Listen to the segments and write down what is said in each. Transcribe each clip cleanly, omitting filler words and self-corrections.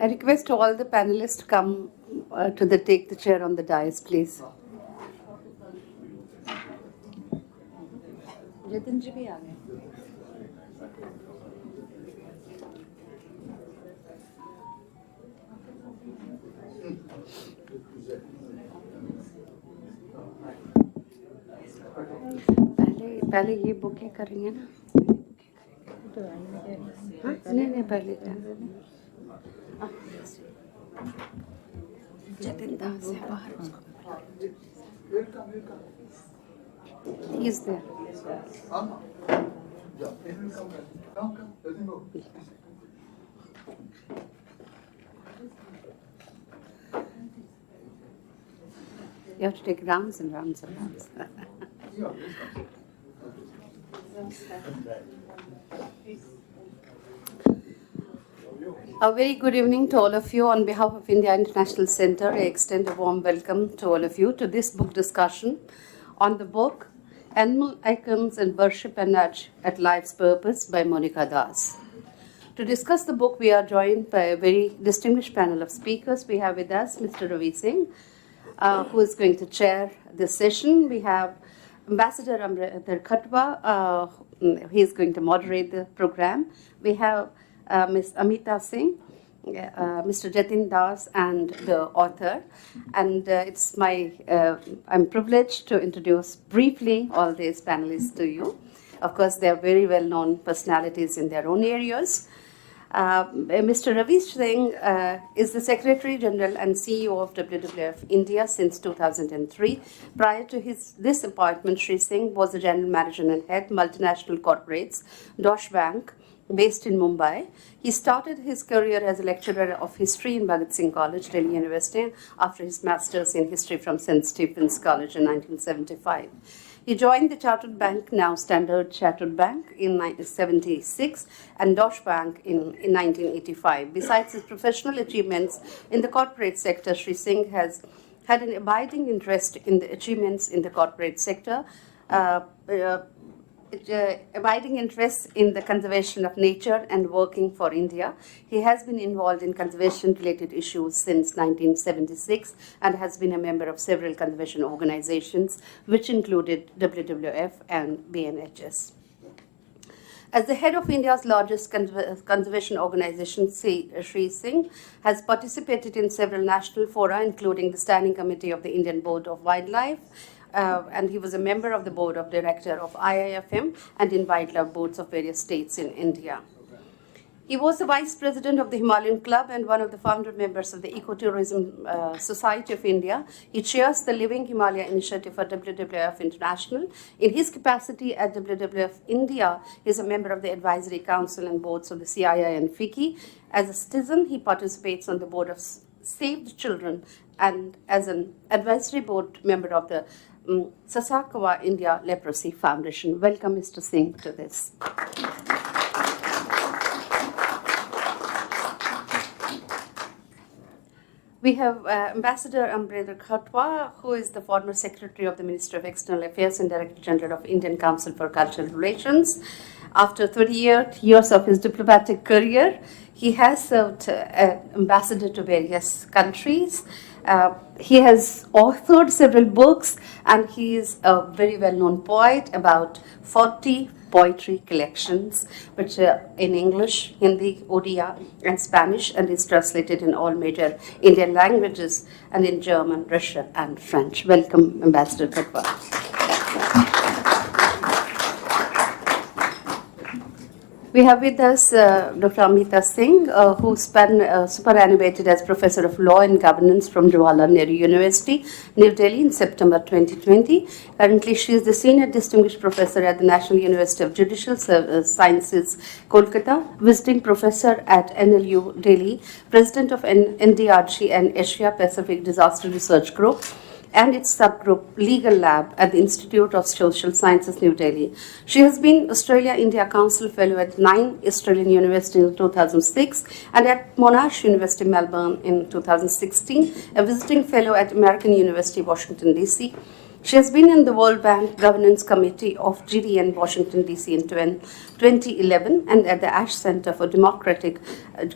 I request all the panelists to come to take the chair on the dais, please. Jatin ji bhi aa gaye. पहले ये bouquet करेंगे ना. नहीं पहले जतिन दास है बाहर. He is there. You have to take rounds and rounds and rounds. A very good evening to all of you. On behalf of India International Center, I extend a warm welcome to all of you to this book discussion on the book Animal Icons and Worship and Nudge at Life's Purpose by Monica Das. To discuss the book, we are joined by a very distinguished panel of speakers. We have with us Mr. Ravi Singh, who is going to chair this session. We have Ambassador Amarendra Khatua. He is going to moderate the program. We have Ms. Amita Singh, Mr. Jatin Das, and the author. And it's I'm privileged to introduce briefly all these panelists to you. Of course, they are very well-known personalities in their own areas. Mr. Ravi Singh is the Secretary General and CEO of WWF India since 2003. Prior to this appointment, Shri Singh was the General Manager and Head Multinational Corporates, Deutsche Bank, based in Mumbai. He started his career as a lecturer of history in Bhagat Singh College, Delhi University, after his master's in history from St. Stephen's College in 1975. He joined the Chartered Bank, now Standard Chartered Bank, in 1976 and Deutsche Bank in 1985. Besides his professional achievements in the corporate sector, Shri Singh has had an abiding interest in the achievements in the corporate sector, abiding interest in the conservation of nature and working for India. He has been involved in conservation-related issues since 1976 and has been a member of several conservation organizations, which included WWF and BNHS. As the head of India's largest conservation organization, Shri Singh has participated in several national fora, including the Standing Committee of the Indian Board of Wildlife, and he was a member of the board of director of IIFM and in wildlife boards of various states in India. He was the vice president of the Himalayan Club and one of the founder members of the Ecotourism Society of India. He chairs the Living Himalaya initiative for WWF International. In his capacity at WWF India, he is a member of the advisory council and boards of the CII and FICCI. As a citizen, he participates on the board of Save the Children and as an advisory board member of the Sasakawa India Leprosy Foundation. Welcome, Mr. Singh, to this. We have Ambassador Amarendra Khatua, who is the former Secretary of the Ministry of External Affairs and Director General of Indian Council for Cultural Relations. After 38 years of his diplomatic career, he has served as ambassador to various countries. He has authored several books, and he is a very well-known poet, about 40 poetry collections, which are in English, Hindi, Odia, and Spanish, and is translated in all major Indian languages, and in German, Russian, and French. Welcome, Ambassador Khatua. We have with us Dr. Amita Singh, who's superannuated as Professor of Law and Governance from Jawaharlal Nehru University, New Delhi in September 2020. Currently, she is the Senior Distinguished Professor at the National University of Judicial Sciences, Kolkata, Visiting Professor at NLU, Delhi, President of NDRG and Asia Pacific Disaster Research Group, and its subgroup Legal Lab at the Institute of Social Sciences, New Delhi. She has been Australia-India Council Fellow at 9 Australian Universities in 2006 and at Monash University, Melbourne in 2016, a visiting fellow at American University, Washington, D.C., She has been in the World Bank Governance Committee of GDN Washington, D.C. in 2011 and at the Ash Center for Democratic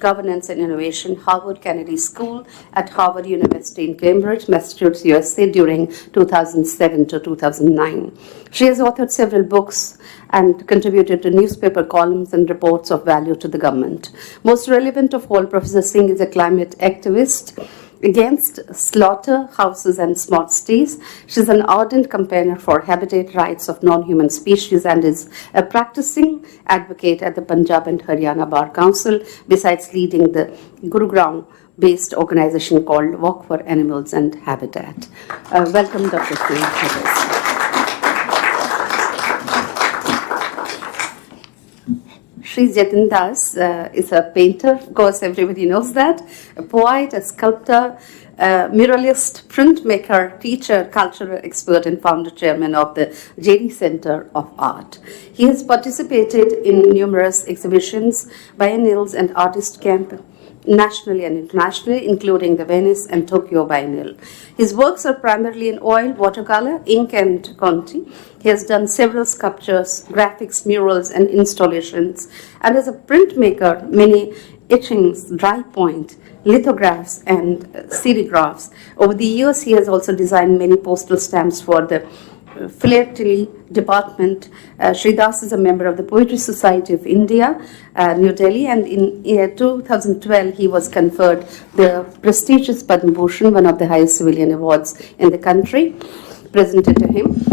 Governance and Innovation, Harvard Kennedy School at Harvard University in Cambridge, Massachusetts, USA during 2007 to 2009. She has authored several books and contributed to newspaper columns and reports of value to the government. Most relevant of all, Professor Singh is a climate activist against slaughterhouses and smart cities. She's an ardent campaigner for habitat rights of non-human species and is a practicing advocate at the Punjab and Haryana Bar Council, besides leading the Gurugram-based organization called Walk for Animals and Habitat. Welcome, Dr. Singh, to this. Shri Jatin Das is a painter, of course everybody knows that, a poet, a sculptor, a muralist, printmaker, teacher, cultural expert, and founder chairman of the JD Center of Art. He has participated in numerous exhibitions, biennials, and artist camp nationally and internationally, including the Venice and Tokyo Biennial. His works are primarily in oil, watercolor, ink, and conti. He has done several sculptures, graphics, murals, and installations, and as a printmaker, many etchings, dry point, lithographs, and serigraphs. Over the years, he has also designed many postal stamps for the Philately Department. Shri Das is a member of the Poetry Society of India, New Delhi, and in 2012 he was conferred the prestigious Padma Bhushan, one of the highest civilian awards in the country, presented to him.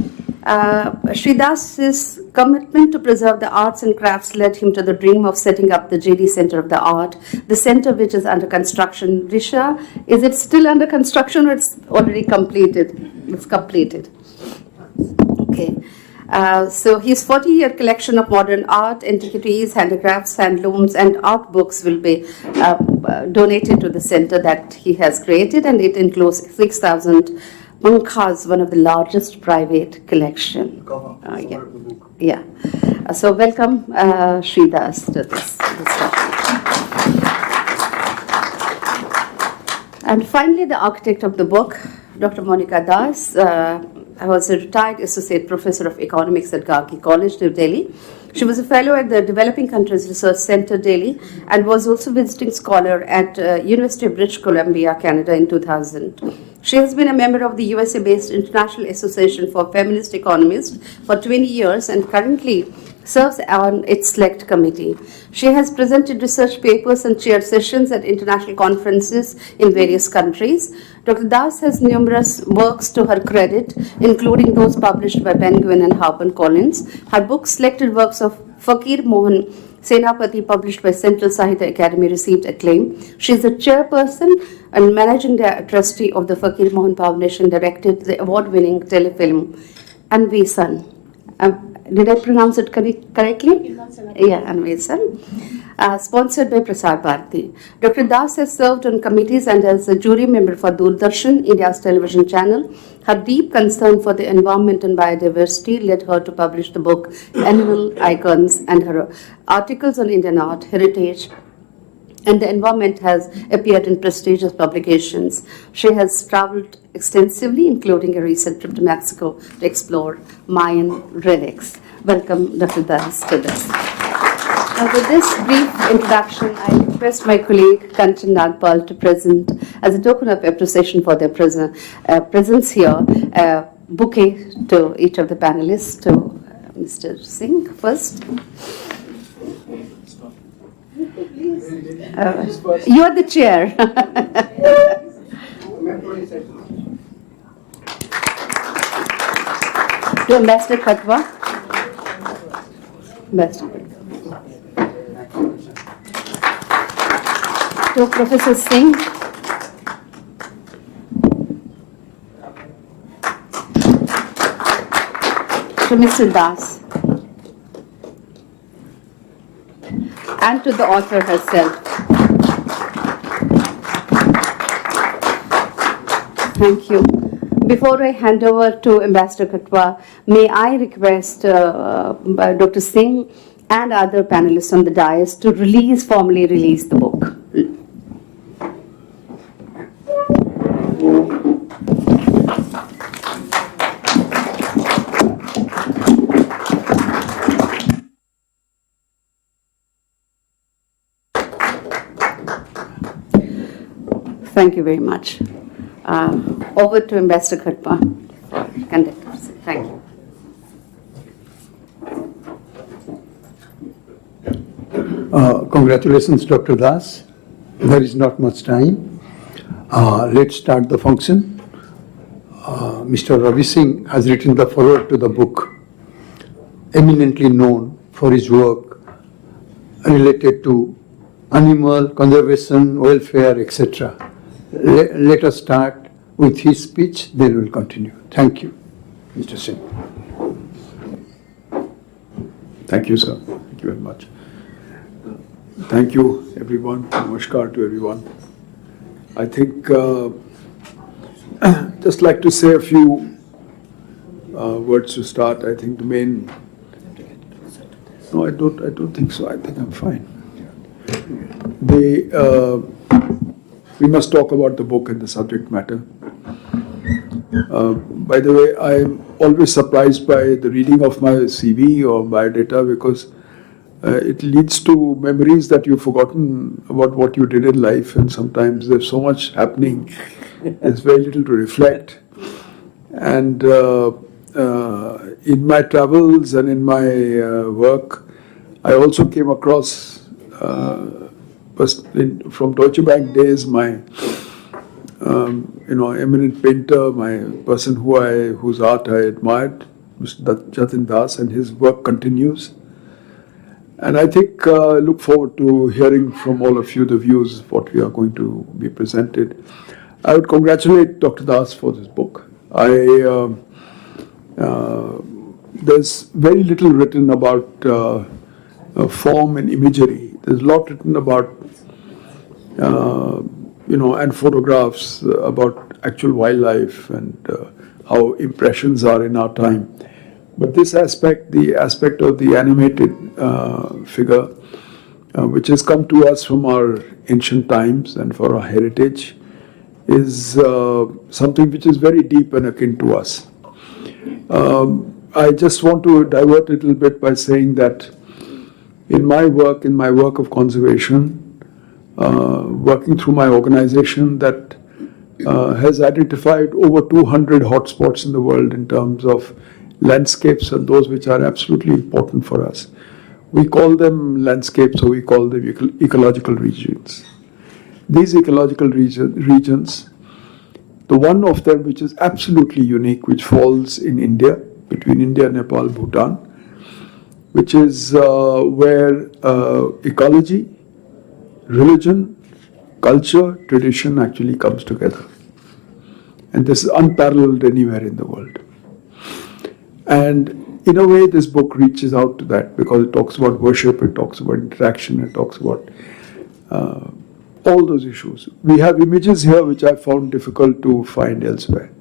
Shri Das's commitment to preserve the arts and crafts led him to the dream of setting up the JD Center of the Art, the center which is under construction. Risha, is it still under construction or it's already completed? It's completed. Okay. So his 40-year collection of modern art, antiquities, handicrafts, handlooms, and art books will be donated to the center that he has created, and it includes 6,000 Mankhas, one of the largest private collection. Yeah. So welcome, Shri Das, to this discussion. And finally, the architect of the book, Dr. Monica Das. I was a retired associate professor of economics at Gargi College, New Delhi. She was a fellow at the Developing Countries Research Center, Delhi, and was also visiting scholar at University of British Columbia, Canada in 2000. She has been a member of the USA-based International Association for Feminist Economists for 20 years and currently serves on its select committee. She has presented research papers and chaired sessions at international conferences in various countries. Dr. Das has numerous works to her credit, including those published by Penguin and HarperCollins. Her book, Selected Works of Fakir Mohan Senapati, published by Central Sahitya Academy, received acclaim. She is the chairperson and managing trustee of the Fakir Mohan Foundation, directed the award-winning telefilm Anvesan. Did I pronounce it correctly? Yeah, Anvesan. Sponsored by Prasar Bharati. Dr. Das has served on committees and as a jury member for Doordarshan, India's television channel. Her deep concern for the environment and biodiversity led her to publish the book Animal Icons, and her articles on Indian art, heritage, and the environment has appeared in prestigious publications. She has traveled extensively, including a recent trip to Mexico to explore Mayan relics. Welcome, Dr. Das, to this. With this brief introduction, I request my colleague Kanchan Nagpal to present, as a token of appreciation for their presence here, a bouquet to each of the panelists. To Mr. Singh first. You are the chair. To Ambassador Khatua. Ambassador. To Professor Singh. To Mr. Das. And to the author herself. Thank you. Before I hand over to Ambassador Khatua, may I request Dr. Singh and other panelists on the dais to formally release the book. Thank you very much. Over to Ambassador Khatua for conductors. Thank you. Congratulations, Dr. Das. There is not much time. Let's start the function. Mr. Ravi Singh has written the foreword to the book, eminently known for his work related to animal conservation, welfare, etc. Let us start with his speech, then we'll continue. Thank you, Mr. Singh. Thank you, sir. Thank you very much. Thank you, everyone. Namaskar to everyone. I think just like to say a few words to start. I think the main. No, I don't think so. I think I'm fine. We must talk about the book and the subject matter. By the way, I'm always surprised by the reading of my CV or biodata because it leads to memories that you've forgotten about what you did in life, and sometimes there's so much happening, there's very little to reflect. And in my travels and in my work, I also came across, from Deutsche Bank days, my eminent painter, my person whose art I admired, Mr. Jatin Das, and his work continues. And I think look forward to hearing from all of you the views of what we are going to be presented. I would congratulate Dr. Das for this book. There's very little written about form and imagery. There's a lot written about and photographs about actual wildlife and how impressions are in our time. But this aspect, the aspect of the animated figure, which has come to us from our ancient times and for our heritage, is something which is very deep and akin to us. I just want to divert a little bit by saying that in my work of conservation, working through my organization that has identified over 200 hotspots in the world in terms of landscapes and those which are absolutely important for us. We call them landscapes, or we call them ecological regions. These ecological regions, the one of them which is absolutely unique, which falls in India, between India, Nepal, Bhutan, which is where ecology, religion, culture, tradition actually comes together. And this is unparalleled anywhere in the world. And in a way, this book reaches out to that because it talks about worship, it talks about interaction, it talks about all those issues. We have images here which I found difficult to find elsewhere.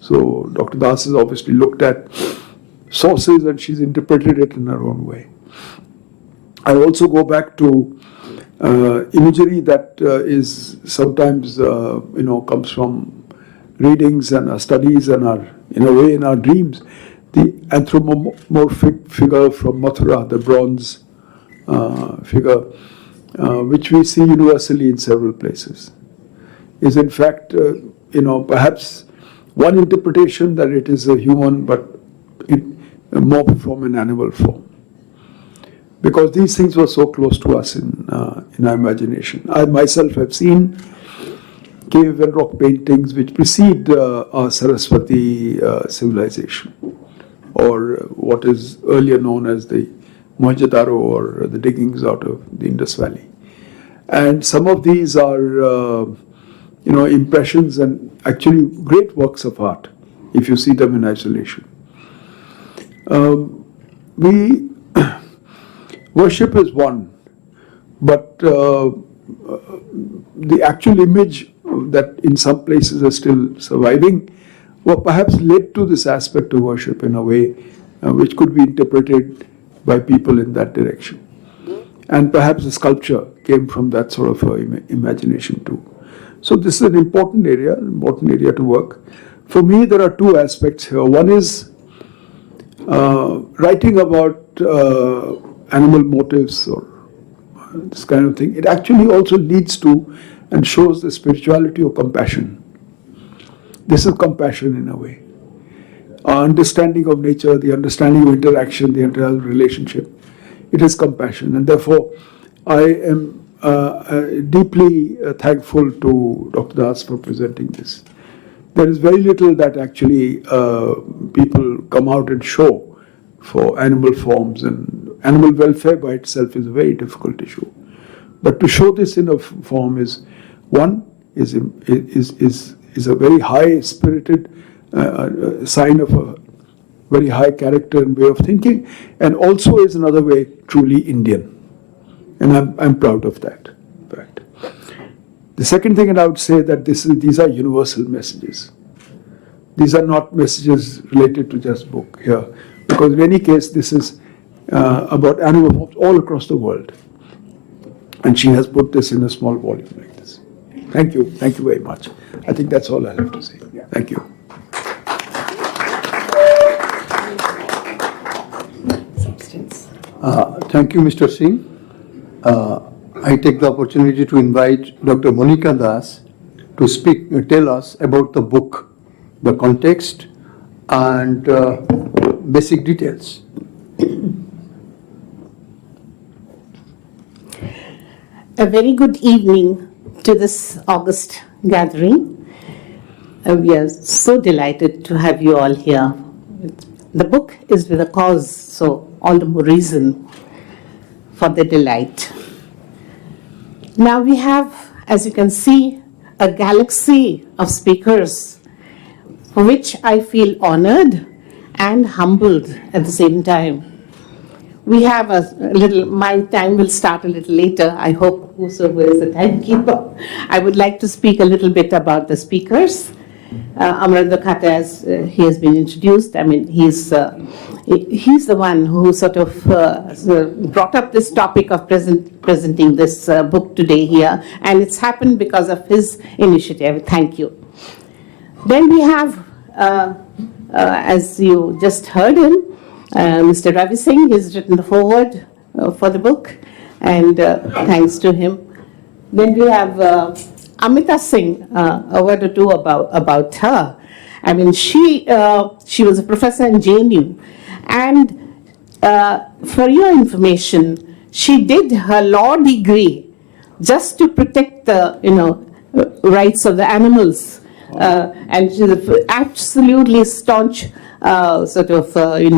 So Dr. Das has obviously looked at sources and she's interpreted it in her own way. I also go back to imagery that is sometimes comes from readings and our studies and in our dreams. The anthropomorphic figure from Mathura, the bronze figure, which we see universally in several places, is in fact, perhaps one interpretation that it is a human, but more from an animal form. Because these things were so close to us in our imagination. I myself have seen cave and rock paintings which precede our Saraswati civilization, or what is earlier known as the Mohenjo-daro, or the diggings out of the Indus Valley. And some of these are, impressions and actually great works of art, if you see them in isolation. Worship is one, but the actual image that in some places are still surviving were perhaps led to this aspect of worship in a way which could be interpreted by people in that direction. And perhaps the sculpture came from that sort of imagination too. So this is an important area to work. For me, there are two aspects here. One is writing about animal motives or this kind of thing. It actually also leads to and shows the spirituality of compassion. This is compassion in a way. Our understanding of nature, the understanding of interaction, the internal relationship, it is compassion. And therefore, I am deeply thankful to Dr. Das for presenting this. There is very little that actually people come out and show for animal forms, and animal welfare by itself is a very difficult issue. But to show this in a form is a very high-spirited sign of a very high character and way of thinking, and also is another way truly Indian. And I'm proud of that fact. The second thing, and I would say that these are universal messages. These are not messages related to just book here, because in any case, this is about animal forms all across the world. And she has put this in a small volume like this. Thank you very much. I think that's all I have to say. Thank you. Thank you, Mr. Singh. I take the opportunity to invite Dr. Monika Das to tell us about the book, the context, and basic details. A very good evening to this August gathering. We are so delighted to have you all here. The book is with a cause, so all the more reason for the delight. Now we have, as you can see, a galaxy of speakers for which I feel honored and humbled at the same time. We have my time will start a little later. I hope whosoever is the timekeeper. I would like to speak a little bit about the speakers. Amarendra Khatua, as he has been introduced, I mean, he's the one who sort of brought up this topic of presenting this book today here, and it's happened because of his initiative. Thank you. Then we have, as you just heard him, Mr. Ravi Singh. He's written the foreword for the book, and thanks to him. Then we have Amita Singh, a word or two about her. I mean, she was a professor in JNU, and for your information, she did her law degree just to protect the rights of the animals, and she's an absolutely staunch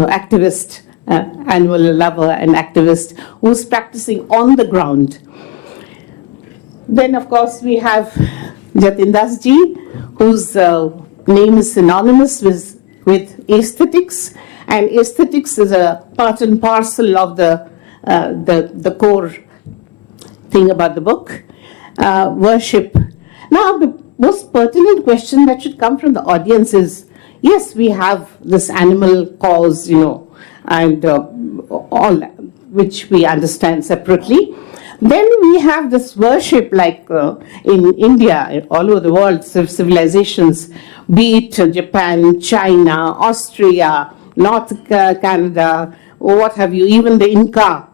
activist, animal lover and activist who's practicing on the ground. Then, of course, we have Jatin Dasji, whose name is synonymous with aesthetics, and aesthetics is a part and parcel of the core thing about the book, worship. Now, the most pertinent question that should come from the audience is, yes, we have this animal cause, and all that, which we understand separately. Then we have this worship, like in India, all over the world, civilizations, be it Japan, China, Austria, North Canada, or what have you, even the Inca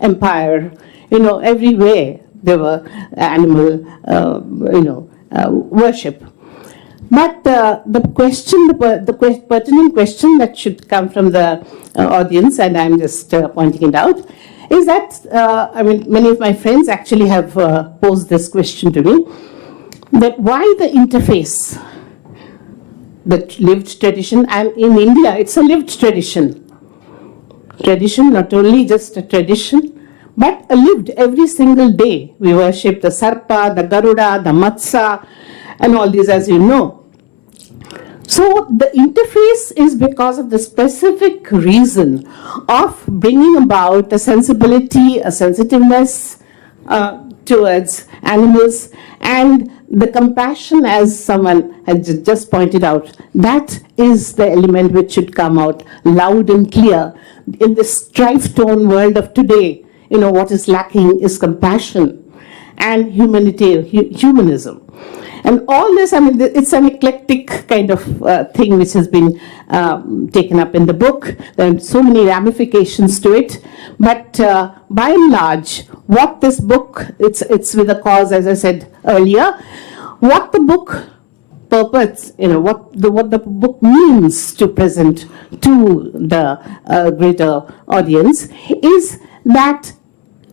Empire, everywhere there were animal, worship. But the pertinent question that should come from the audience, and I'm just pointing it out, is that, many of my friends actually have posed this question to me, that why the interface, the lived tradition, and in India, it's a lived tradition. Tradition, not only just a tradition, but a lived every single day. We worship the Sarpa, the Garuda, the Matsya, and all these, as you know. So the interface is because of the specific reason of bringing about a sensibility, a sensitiveness towards animals, and the compassion, as someone had just pointed out. That is the element which should come out loud and clear. In this strife-torn world of today, what is lacking is compassion and humanism. And all this, I mean, it's an eclectic kind of thing which has been taken up in the book. There are so many ramifications to it. But by and large, what this book, it's with a cause, as I said earlier, what the book purpose, what the book means to present to the greater audience is that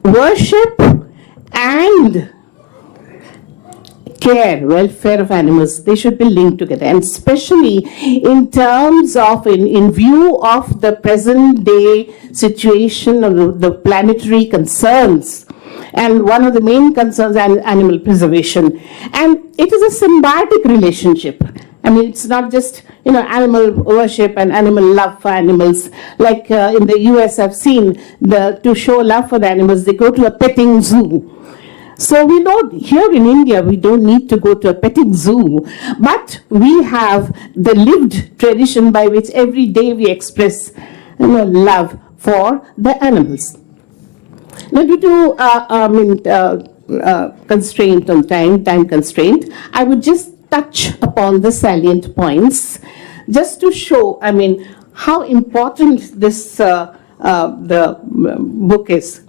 worship and care, welfare of animals, they should be linked together. And especially in terms of, in view of the present day situation of the planetary concerns. And one of the main concerns is animal preservation. And it is a symbiotic relationship. I mean, it's not just, animal worship and animal love for animals. Like in the US, I've seen to show love for the animals, they go to a petting zoo. So we don't, here in India, we don't need to go to a petting zoo, but we have the lived tradition by which every day we express love for the animals. Now, due to constraint on time constraint, I would just touch upon the salient points, just to show, how important this the book is.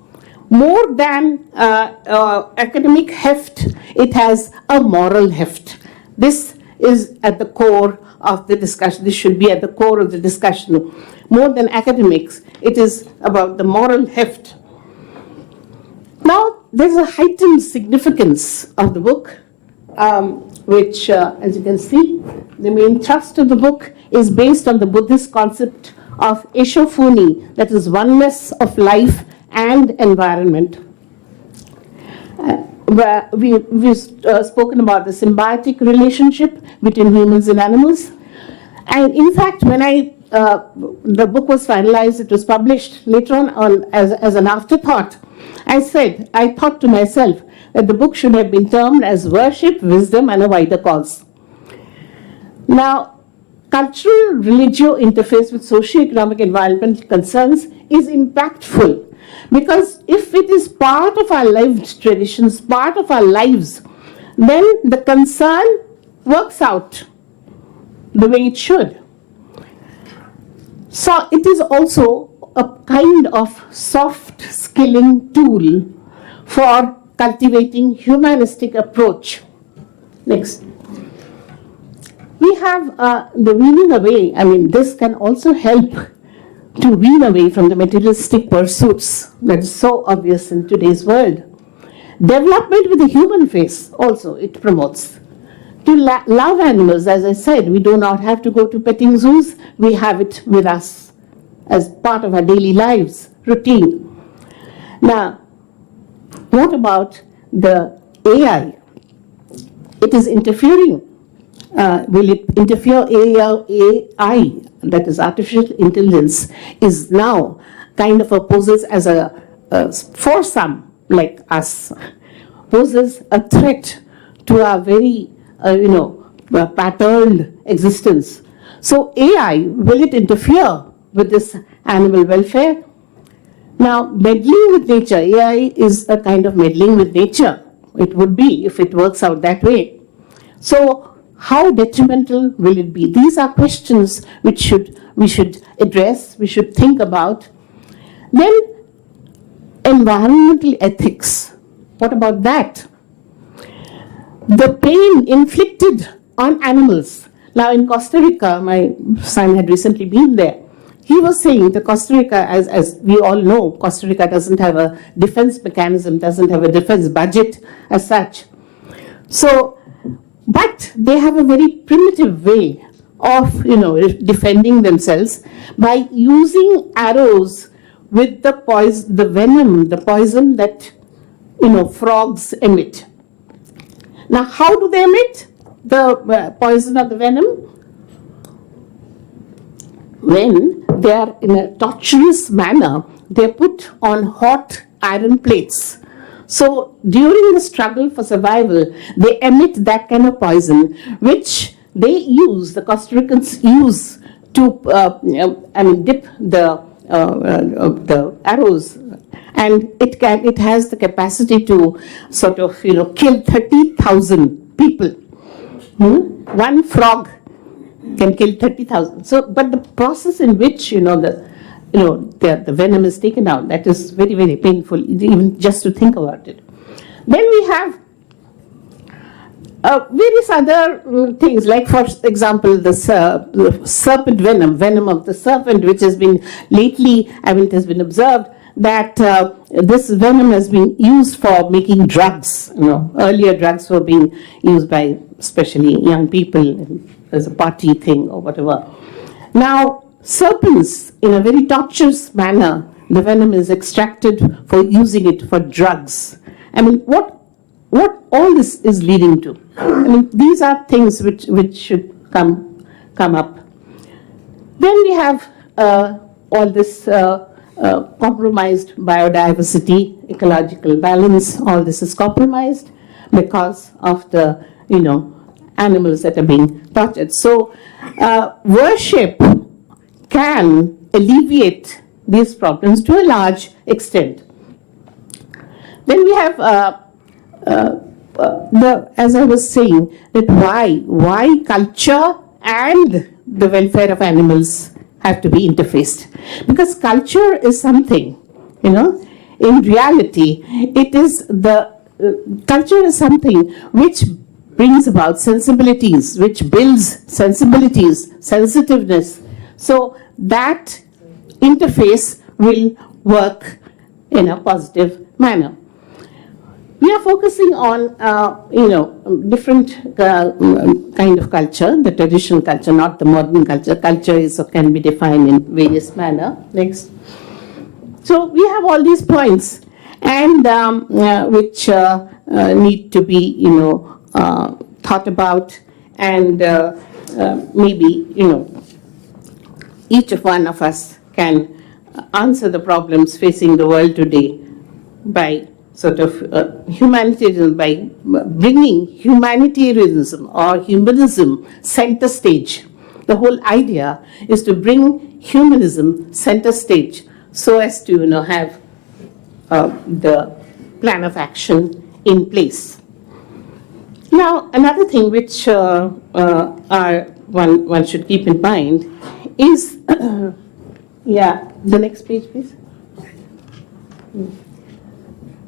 More than academic heft, it has a moral heft. This is at the core of the discussion. This should be at the core of the discussion. More than academics, it is about the moral heft. Now, there's a heightened significance of the book, which, as you can see, the main thrust of the book is based on the Buddhist concept of eshofuni, that is oneness of life and environment. We've spoken about the symbiotic relationship between humans and animals. And in fact, when the book was finalized, it was published later on as an afterthought, I thought to myself that the book should have been termed as Worship, Wisdom, and a Wider Cause. Now, cultural religio interface with socio-economic environmental concerns is impactful, because if it is part of our lived traditions, part of our lives, then the concern works out the way it should. So it is also a kind of soft skilling tool for cultivating humanistic approach. Next. We have the weaning away. This can also help to wean away from the materialistic pursuits that is so obvious in today's world. Development with the human face also it promotes. To love animals, as I said, we do not have to go to petting zoos. We have it with us as part of our daily lives, routine. Now, what about the AI? It is interfering. Will it interfere? AI, that is artificial intelligence, is now kind of poses as for some like us, poses a threat to our very, patterned existence. So AI, will it interfere with this animal welfare? Now, meddling with nature, AI is a kind of meddling with nature. It would be if it works out that way. So, how detrimental will it be? These are questions which we should address, we should think about. Then, environmental ethics. What about that? The pain inflicted on animals. Now, in Costa Rica, my son had recently been there. He was saying that Costa Rica, as we all know, Costa Rica doesn't have a defense mechanism, doesn't have a defense budget as such. So, but they have a very primitive way of, defending themselves by using arrows with the venom, the poison that, frogs emit. Now, how do they emit the poison or the venom? When they are in a torturous manner, they are put on hot iron plates. So during the struggle for survival, they emit that kind of poison, which the Costa Ricans use to, dip the arrows, and it has the capacity to sort of, kill 30,000 people. One frog can kill 30,000. So, but the process in which, the venom is taken out, that is very, very painful, even just to think about it. Then we have various other things, like for example, the serpent venom of the serpent, which has been lately, it has been observed that this venom has been used for making drugs. Earlier drugs were being used by especially young people as a party thing or whatever. Now, serpents, in a very torturous manner, the venom is extracted for using it for drugs. What all this is leading to? These are things which should come up. Then we have all this compromised biodiversity, ecological balance. All this is compromised because of the animals that are being tortured. So worship can alleviate these problems to a large extent. Then we have as I was saying, that why culture and the welfare of animals have to be interfaced. Because culture is something, in reality, it is culture is something which brings about sensibilities, which builds sensibilities, sensitiveness. So that interface will work in a positive manner. We are focusing on, different kind of culture, the traditional culture, not the modern culture. Culture can be defined in various manner. Next. So we have all these points, and which need to be, thought about, and maybe, each of one of us can answer the problems facing the world today by sort of humanitarianism, by bringing humanitarianism or humanism center stage. The whole idea is to bring humanism center stage so as to have the plan of action in place. Now, another thing which one should keep in mind is, the next page, please.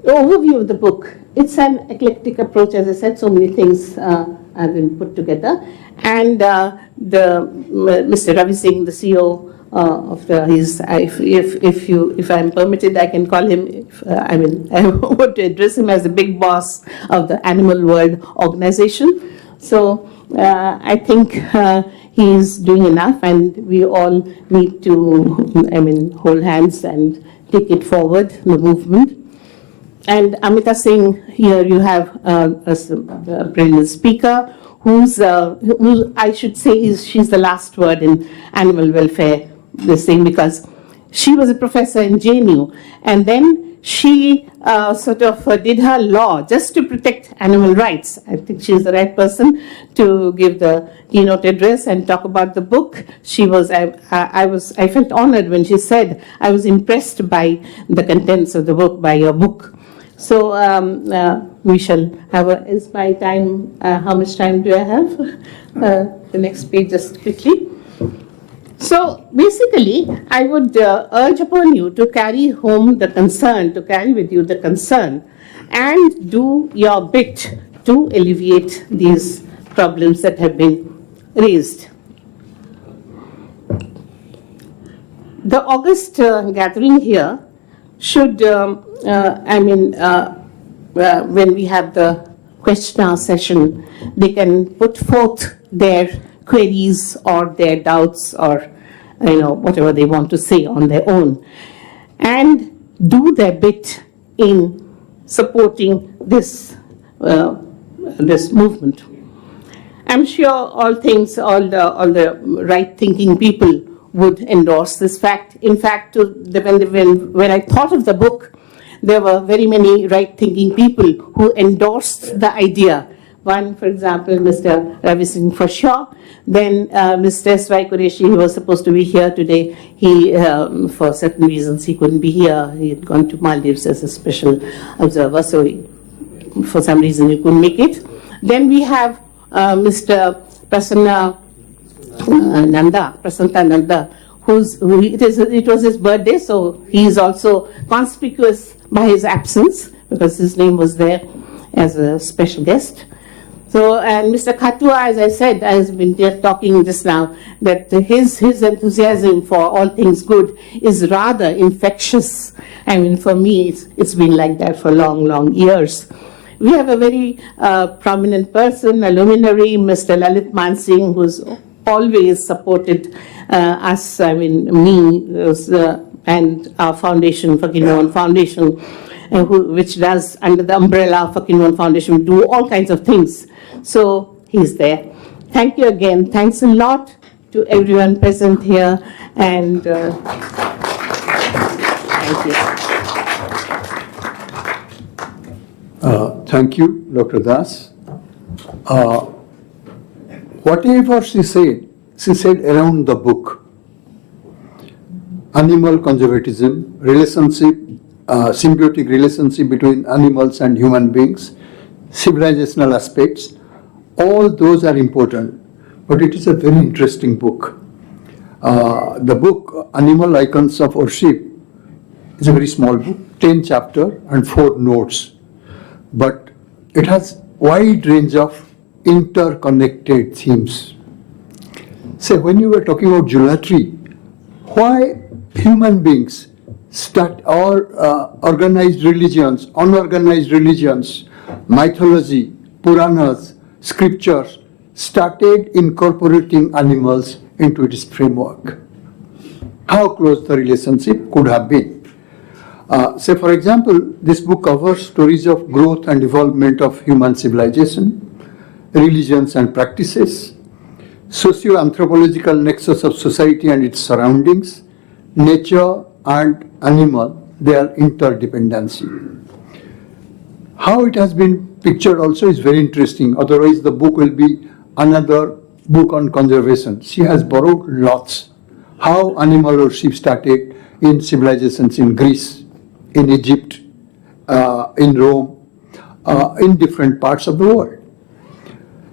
The overview of the book. It's an eclectic approach, as I said, so many things have been put together. And Mr. Ravi Singh, the CEO of if I'm permitted, I can call him, I want to address him as the big boss of the Animal World organization. So I think he's doing enough, and we all need to, hold hands and take it forward, the movement. And Amita Singh, here you have a brilliant speaker who I should say she's the last word in animal welfare, this thing, because she was a professor in JNU, and then she did her law just to protect animal rights. I think she's the right person to give the keynote address and talk about the book. I felt honored when she said, I was impressed by the contents of the book, by your book. So we shall have is my time, how much time do I have? The next page, just quickly. So basically, I would urge upon you to carry home the concern, to carry with you the concern, and do your bit to alleviate these problems that have been raised. The August gathering here should, when we have the question session, they can put forth their queries or their doubts or whatever they want to say on their own, and do their bit in supporting this movement. I'm sure all the right-thinking people would endorse this fact. In fact, when I thought of the book, there were very many right-thinking people who endorsed the idea. One, for example, Mr. Ravi Singh for sure. Then Mr. SY Quraishi, who was supposed to be here today, he, for certain reasons, he couldn't be here. He had gone to Maldives as a special observer, so for some reason he couldn't make it. Then we have Mr. Prashant Nanda, it was his birthday, so he is also conspicuous by his absence because his name was there as a special guest. So, and Mr. Khatua, as I said, has been talking just now, that his enthusiasm for all things good is rather infectious. I mean, for me, it's been like that for long, long years. We have a very prominent person, a luminary, Mr. Lalit Singh, who's always supported us, I mean, me, and our foundation, Fakir Foundation, which does, under the umbrella of Fakir Foundation, do all kinds of things. So he's there. Thank you again. Thanks a lot to everyone present here, and thank you. Thank you, Dr. Das. Whatever she said around the book. Animal conservatism, relationship, symbiotic relationship between animals and human beings, civilizational aspects, all those are important. But it is a very interesting book. The book, Animal Icons of Worship, is a very small book, 10 chapters and 4 notes. But it has wide range of interconnected themes. Say, when you were talking about geometry, why human beings start or organized religions, unorganized religions, mythology, Puranas, scriptures started incorporating animals into its framework? How close the relationship could have been? Say, for example, this book covers stories of growth and development of human civilization, religions and practices, socio-anthropological nexus of society and its surroundings, nature and animal, their interdependency. How it has been pictured also is very interesting. Otherwise, the book will be another book on conservation. She has borrowed lots. How animal worship started in civilizations in Greece, in Egypt, in Rome, in different parts of the world.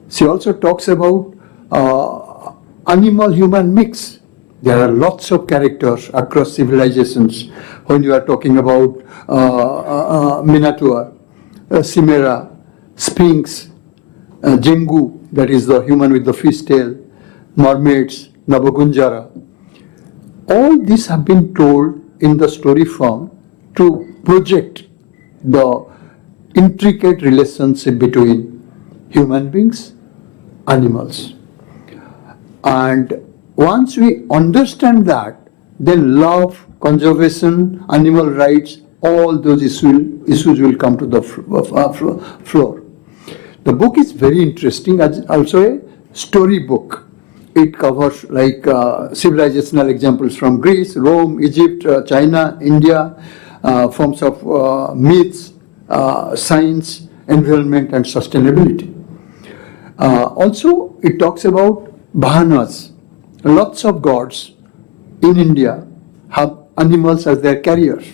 She also talks about animal-human mix. There are lots of characters across civilizations. When you are talking about Minotaur, Chimera, Sphinx, Jengu, that is the human with the fish tail, mermaids, Navagunjara. All these have been told in the story form to project the intricate relationship between human beings, animals. And once we understand that, then love, conservation, animal rights, all those issues will come to the floor. The book is very interesting, as also a story book. It covers like civilizational examples from Greece, Rome, Egypt, China, India, forms of myths, science, environment, and sustainability. Also, it talks about Vahanas. Lots of gods in India have animals as their carriers.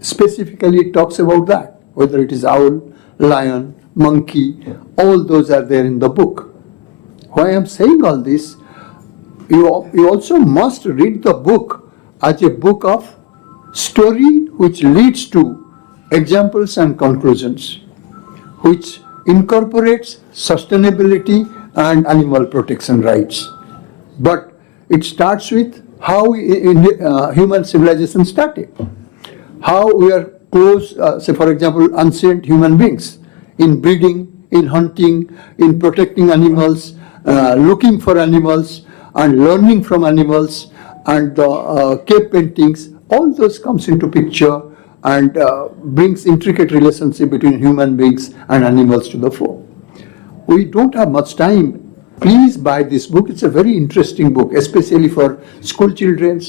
Specifically, it talks about that, whether it is owl, lion, monkey, all those are there in the book. Why I am saying all this, you also must read the book as a book of story which leads to examples and conclusions, which incorporates sustainability and animal protection rights. But it starts with how human civilization started, how we are close, say for example, ancient human beings in breeding, in hunting, in protecting animals, looking for animals and learning from animals, and cave paintings, all those comes into picture and brings intricate relationship between human beings and animals to the fore. We don't have much time. Please buy this book. It's a very interesting book, especially for school children,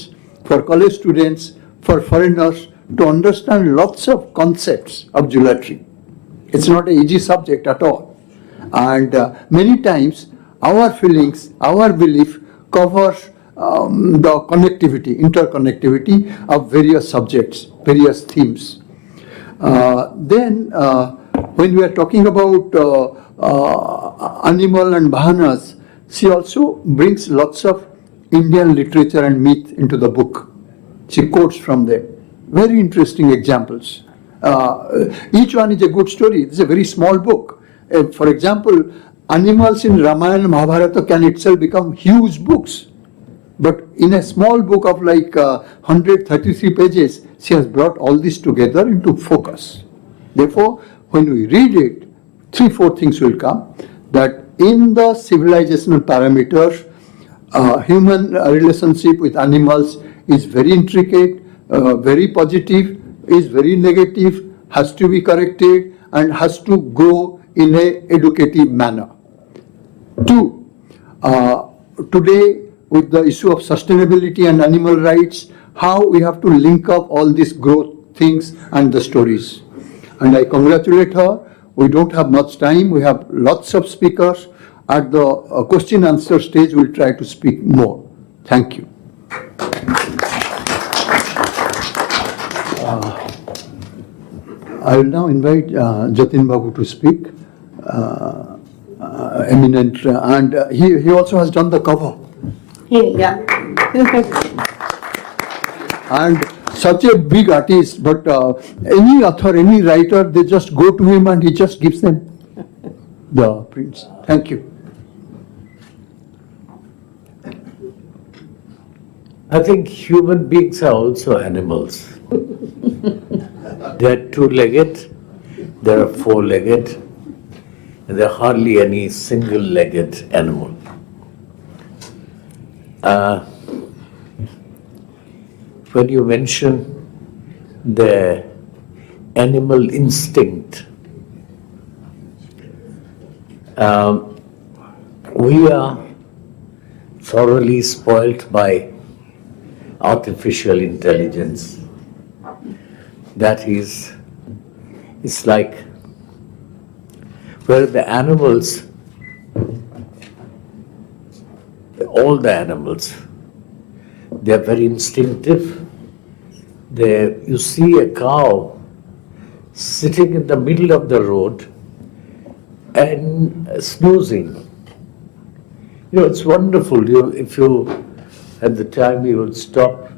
for college students, for foreigners, to understand lots of concepts of geometry. It's not an easy subject at all. And many times our feelings, our belief covers the connectivity, interconnectivity of various subjects, various themes. Then when we are talking about animal and bahanas, she also brings lots of Indian literature and myth into the book. She quotes from them. Very interesting examples. Each one is a good story. It's a very small book. For example, animals in Ramayana and Mahabharata can itself become huge books. But in a small book of like 133 pages, she has brought all this together into focus. Therefore, when we read it, 3-4 things will come. That in the civilizational parameters, human relationship with animals is very intricate, very positive, is very negative, has to be corrected, and has to grow in a educative manner. 2, today with the issue of sustainability and animal rights, how we have to link up all these growth things and the stories. And I congratulate her. We don't have much time. We have lots of speakers. At the question answer stage, we'll try to speak more. Thank you. I will now invite Jatin Babu to speak, eminent, and he also has done the cover. Yeah. And such a big artist, but any author, any writer, they just go to him and he just gives them the prints. Thank you. I think human beings are also animals. They're two-legged, there are four-legged, and there are hardly any single-legged animal. When you mention the animal instinct, we are thoroughly spoilt by artificial intelligence. That is, it's like where the animals, all the animals, they're very instinctive. You see a cow sitting in the middle of the road and snoozing. You know, it's wonderful. If you, at the time, you would stop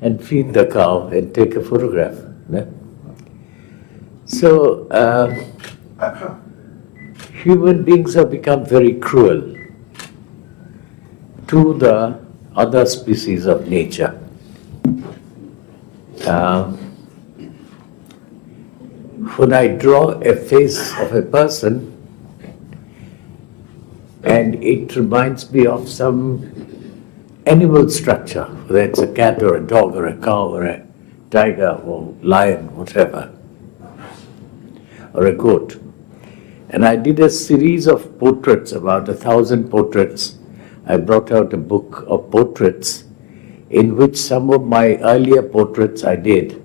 and feed the cow and take a photograph. Yeah? So, human beings have become very cruel to the other species of nature. When I draw a face of a person and it reminds me of some animal structure, whether it's a cat or a dog or a cow or a tiger or lion, whatever, or a goat. And I did a series of portraits, about 1,000 portraits. I brought out a book of portraits in which some of my earlier portraits I did.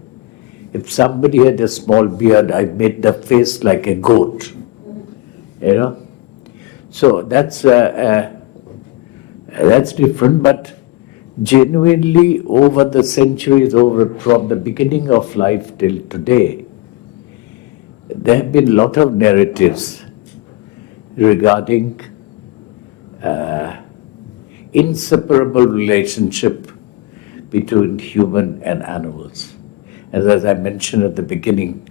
If somebody had a small beard, I made the face like a goat, you know. So that's different, but genuinely over the centuries, from the beginning of life till today, there have been a lot of narratives regarding inseparable relationship between human and animals. And as I mentioned at the beginning,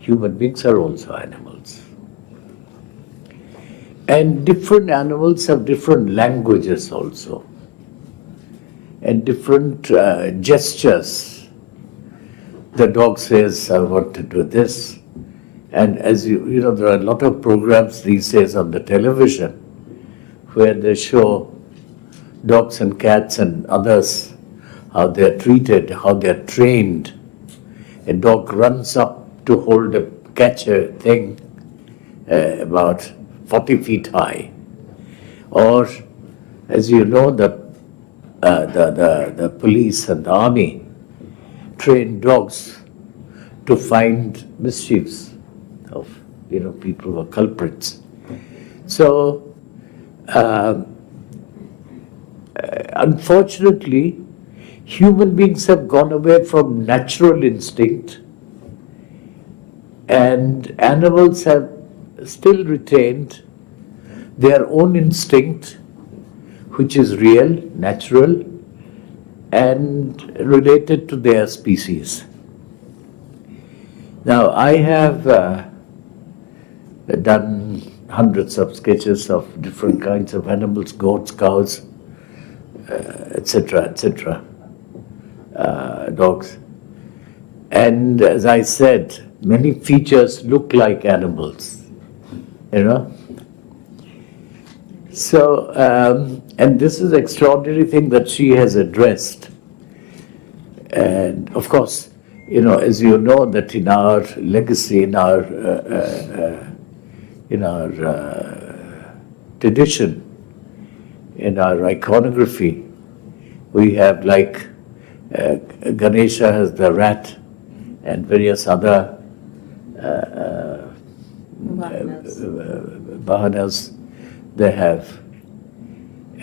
human beings are also animals. And different animals have different languages also, and different gestures. The dog says, I want to do this. And as you know, there are a lot of programs these days on the television where they show dogs and cats and others, how they're treated, how they're trained. A dog runs up to catch a thing about 40 feet high. Or, as you know, the police and the army train dogs to find mischiefs of, you know, people who are culprits. So, unfortunately, human beings have gone away from natural instinct And animals have still retained their own instinct, which is real, natural, and related to their species. Now, I have done hundreds of sketches of different kinds of animals, goats, cows, etc., dogs. And as I said, many features look like animals, you know. So, and this is an extraordinary thing that she has addressed. And of course, you know, as you know, that in our legacy, in our tradition, in our iconography, we have like Ganesha has the rat and various other vahanas they have.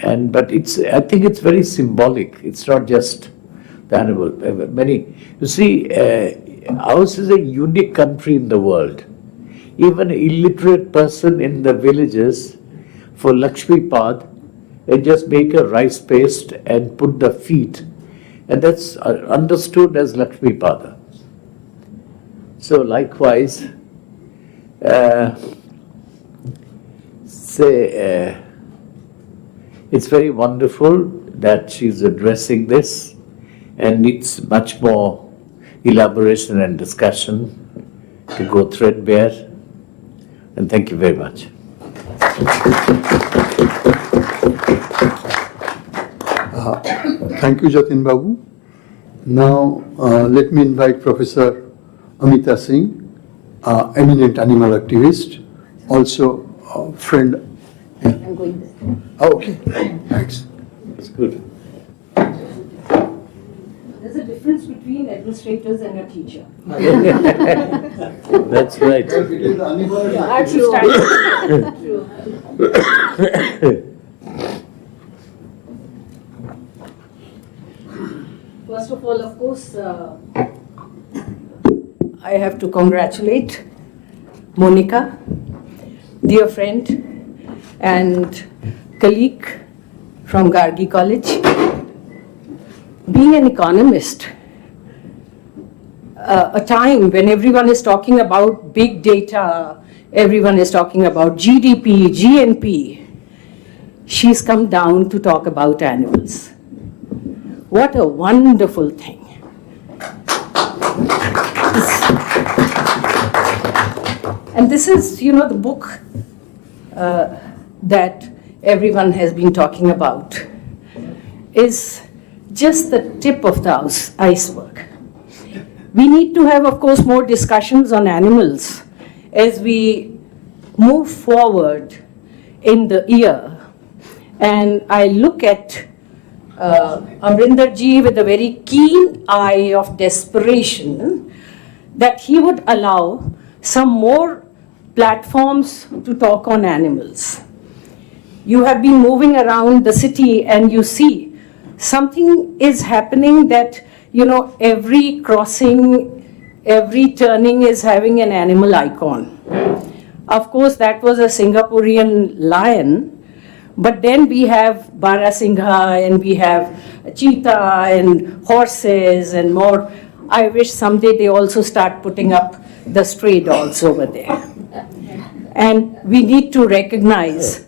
And but I think it's very symbolic. It's not just the animal. You see, ours is a unique country in the world. Even an illiterate person in the villages, for Lakshmi Pad, they just make a rice paste and put the feet, and that's understood as Lakshmi Pada. So likewise, it's very wonderful that she's addressing this, and needs much more elaboration and discussion to go threadbare. And thank you very much. Thank you, Jatin Babu. Now, let me invite Professor Amita Singh, eminent animal activist, also a friend. Yeah. I'm going this way. Oh, okay, thanks. That's good. There's a difference between administrators and a teacher. That's right. First of all, of course, I have to congratulate Monica, dear friend and colleague from Gargi College. Being an economist, a time when everyone is talking about big data, everyone is talking about GDP, GNP, she's come down to talk about animals. What a wonderful thing. And this is, you know, the book that everyone has been talking about is just the tip of the iceberg. We need to have, of course, more discussions on animals as we move forward in the year. And I look at Amarendra Ji with a very keen eye of desperation that he would allow some more platforms to talk on animals. You have been moving around the city and you see something is happening that, you know, every crossing, every turning is having an animal icon. Of course, that was a Singaporean lion, but then we have Barasingha and we have cheetah and horses and more. I wish someday they also start putting up the stray dogs over there. And we need to recognize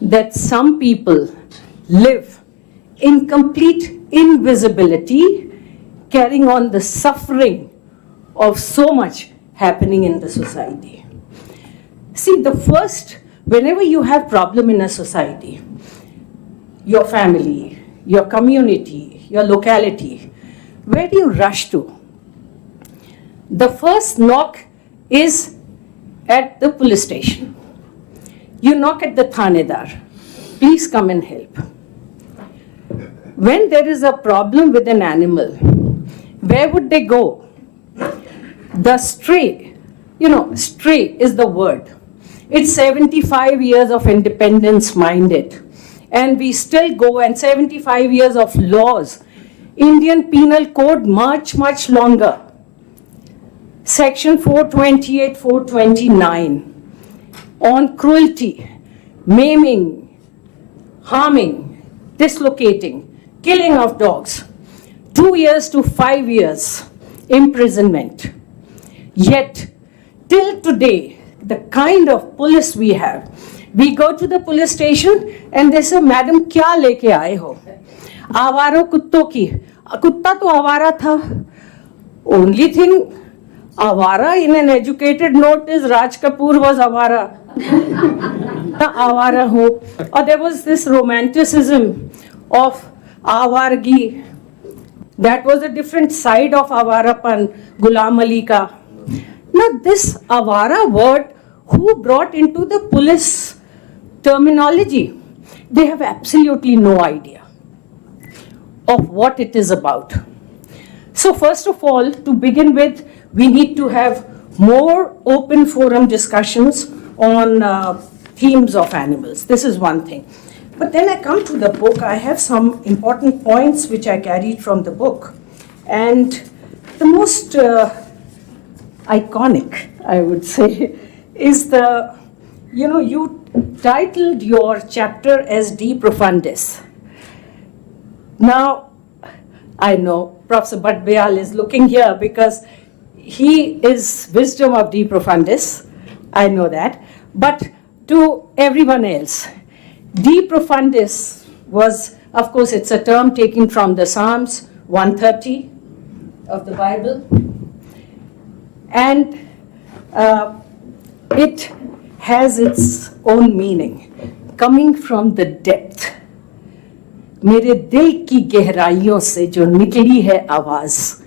that some people live in complete invisibility, carrying on the suffering of so much happening in the society. See, whenever you have problem in a society, your family, your community, your locality, where do you rush to? The first knock is at the police station. You knock at the thanedar. Please come and help. When there is a problem with an animal, where would they go? The stray, you know, stray is the word. It's 75 years of independence minded. And we still go, and 75 years of laws. Indian Penal Code much, much longer. Section 428, 429 on cruelty, maiming, harming, dislocating, killing of dogs, 2 years to 5 years imprisonment. Yet, till today, the kind of police we have, we go to the police station and they say, Madam, kya leke aaye ho? Avaro kutto ki. Kutta to avara tha. Only thing avara in an educated note is Raj Kapoor was avara. Avara ho. Or there was this romanticism of avargi. That was a different side of avarapan, Ghulam Ali ka. Now this avara word, who brought into the police terminology? They have absolutely no idea of what it is about. So first of all, to begin with, we need to have more open forum discussions on themes of animals. This is one thing. But then I come to the book. I have some important points which I carried from the book. And the most iconic, I would say, is the, you titled your chapter as De Profundis. Now, I know Professor Bhatbayal is looking here because he is wisdom of De Profundis. I know that. But to everyone else, De Profundis was, of course, it's a term taken from the Psalms 130 of the Bible. And it has its own meaning, coming from the depth. मेरे दिल की गहराइयों से जो निकली है आवाज,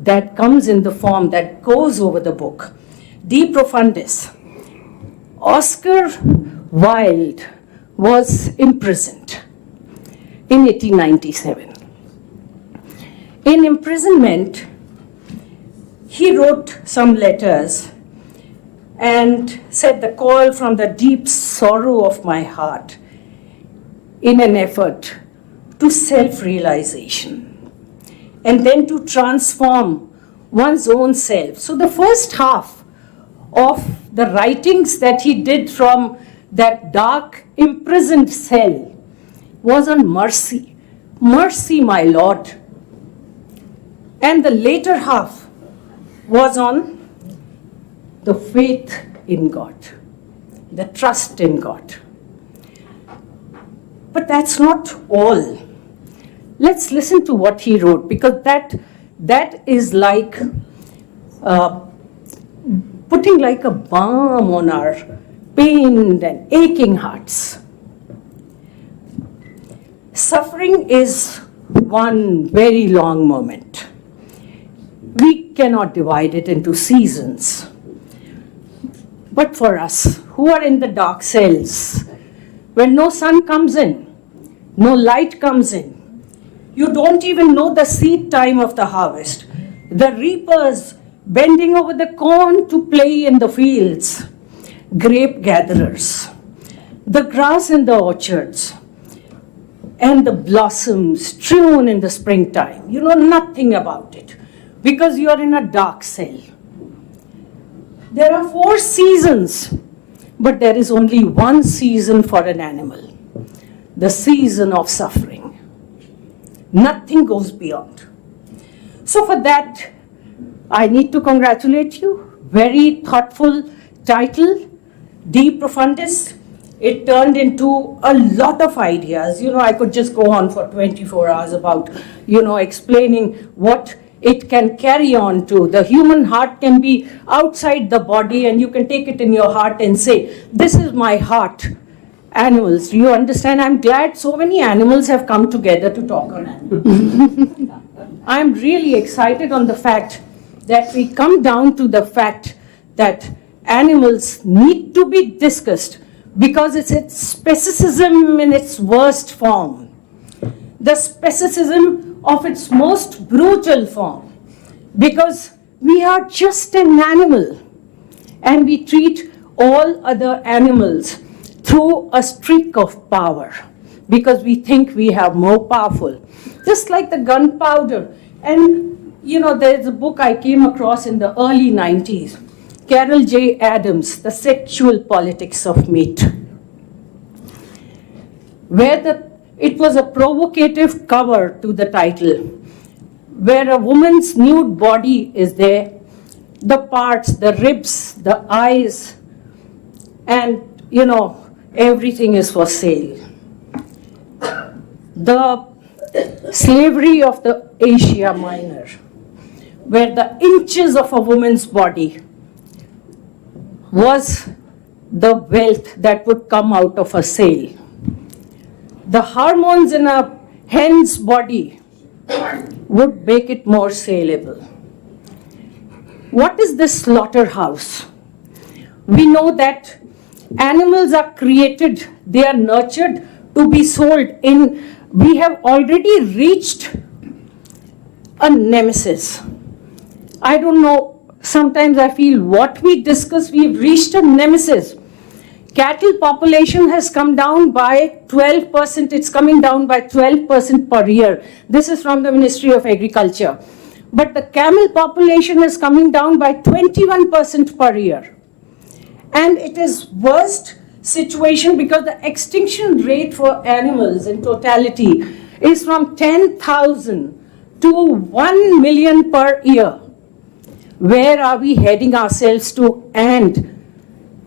that comes in the form that goes over the book. De Profundis. Oscar Wilde was imprisoned in 1897. In imprisonment, he wrote some letters and said, the call from the deep sorrow of my heart, in an effort to self-realization and then to transform one's own self. So the first half of the writings that he did from that dark, imprisoned cell was on mercy. Mercy, my Lord. And the later half was on the faith in God, the trust in God. But that's not all. Let's listen to what he wrote, because that is like putting like a balm on our pained and aching hearts. Suffering is one very long moment. We cannot divide it into seasons. But for us, who are in the dark cells, when no sun comes in, no light comes in, you don't even know the seed time of the harvest. The reapers bending over the corn to play in the fields, grape gatherers, the grass in the orchards, and the blossoms strewn in the springtime. You know nothing about it because you are in a dark cell. There are 4 seasons, but there is only one season for an animal, the season of suffering. Nothing goes beyond. So for that, I need to congratulate you. Very thoughtful title, De Profundis. It turned into a lot of ideas. I could just go on for 24 hours about, explaining what it can carry on to. The human heart can be outside the body and you can take it in your heart and say, this is my heart. Animals, do you understand? I'm glad so many animals have come together to talk on animals. I'm really excited on the fact that we come down to the fact that animals need to be discussed because it's its speciesism in its worst form. The speciesism of its most brutal form. Because we are just an animal and we treat all other animals through a streak of power because we think we have more powerful. Just like the gunpowder. And there's a book I came across in the early 90s, Carol J. Adams, The Sexual Politics of Meat, where it was a provocative cover to the title, where a woman's nude body is there, the parts, the ribs, the eyes, and, everything is for sale. The slavery of the Asia Minor, where the inches of a woman's body was the wealth that would come out of a sale. The hormones in a hen's body would make it more saleable. What is this slaughterhouse? We know that animals are created, they are nurtured to be sold in. We have already reached a nemesis. I don't know, sometimes I feel what we discuss, we've reached a nemesis. Cattle population has come down by 12%, it's coming down by 12% per year. This is from the Ministry of Agriculture. But the camel population is coming down by 21% per year. And it is worst situation because the extinction rate for animals in totality is from 10,000 to 1 million per year. Where are we heading ourselves to? And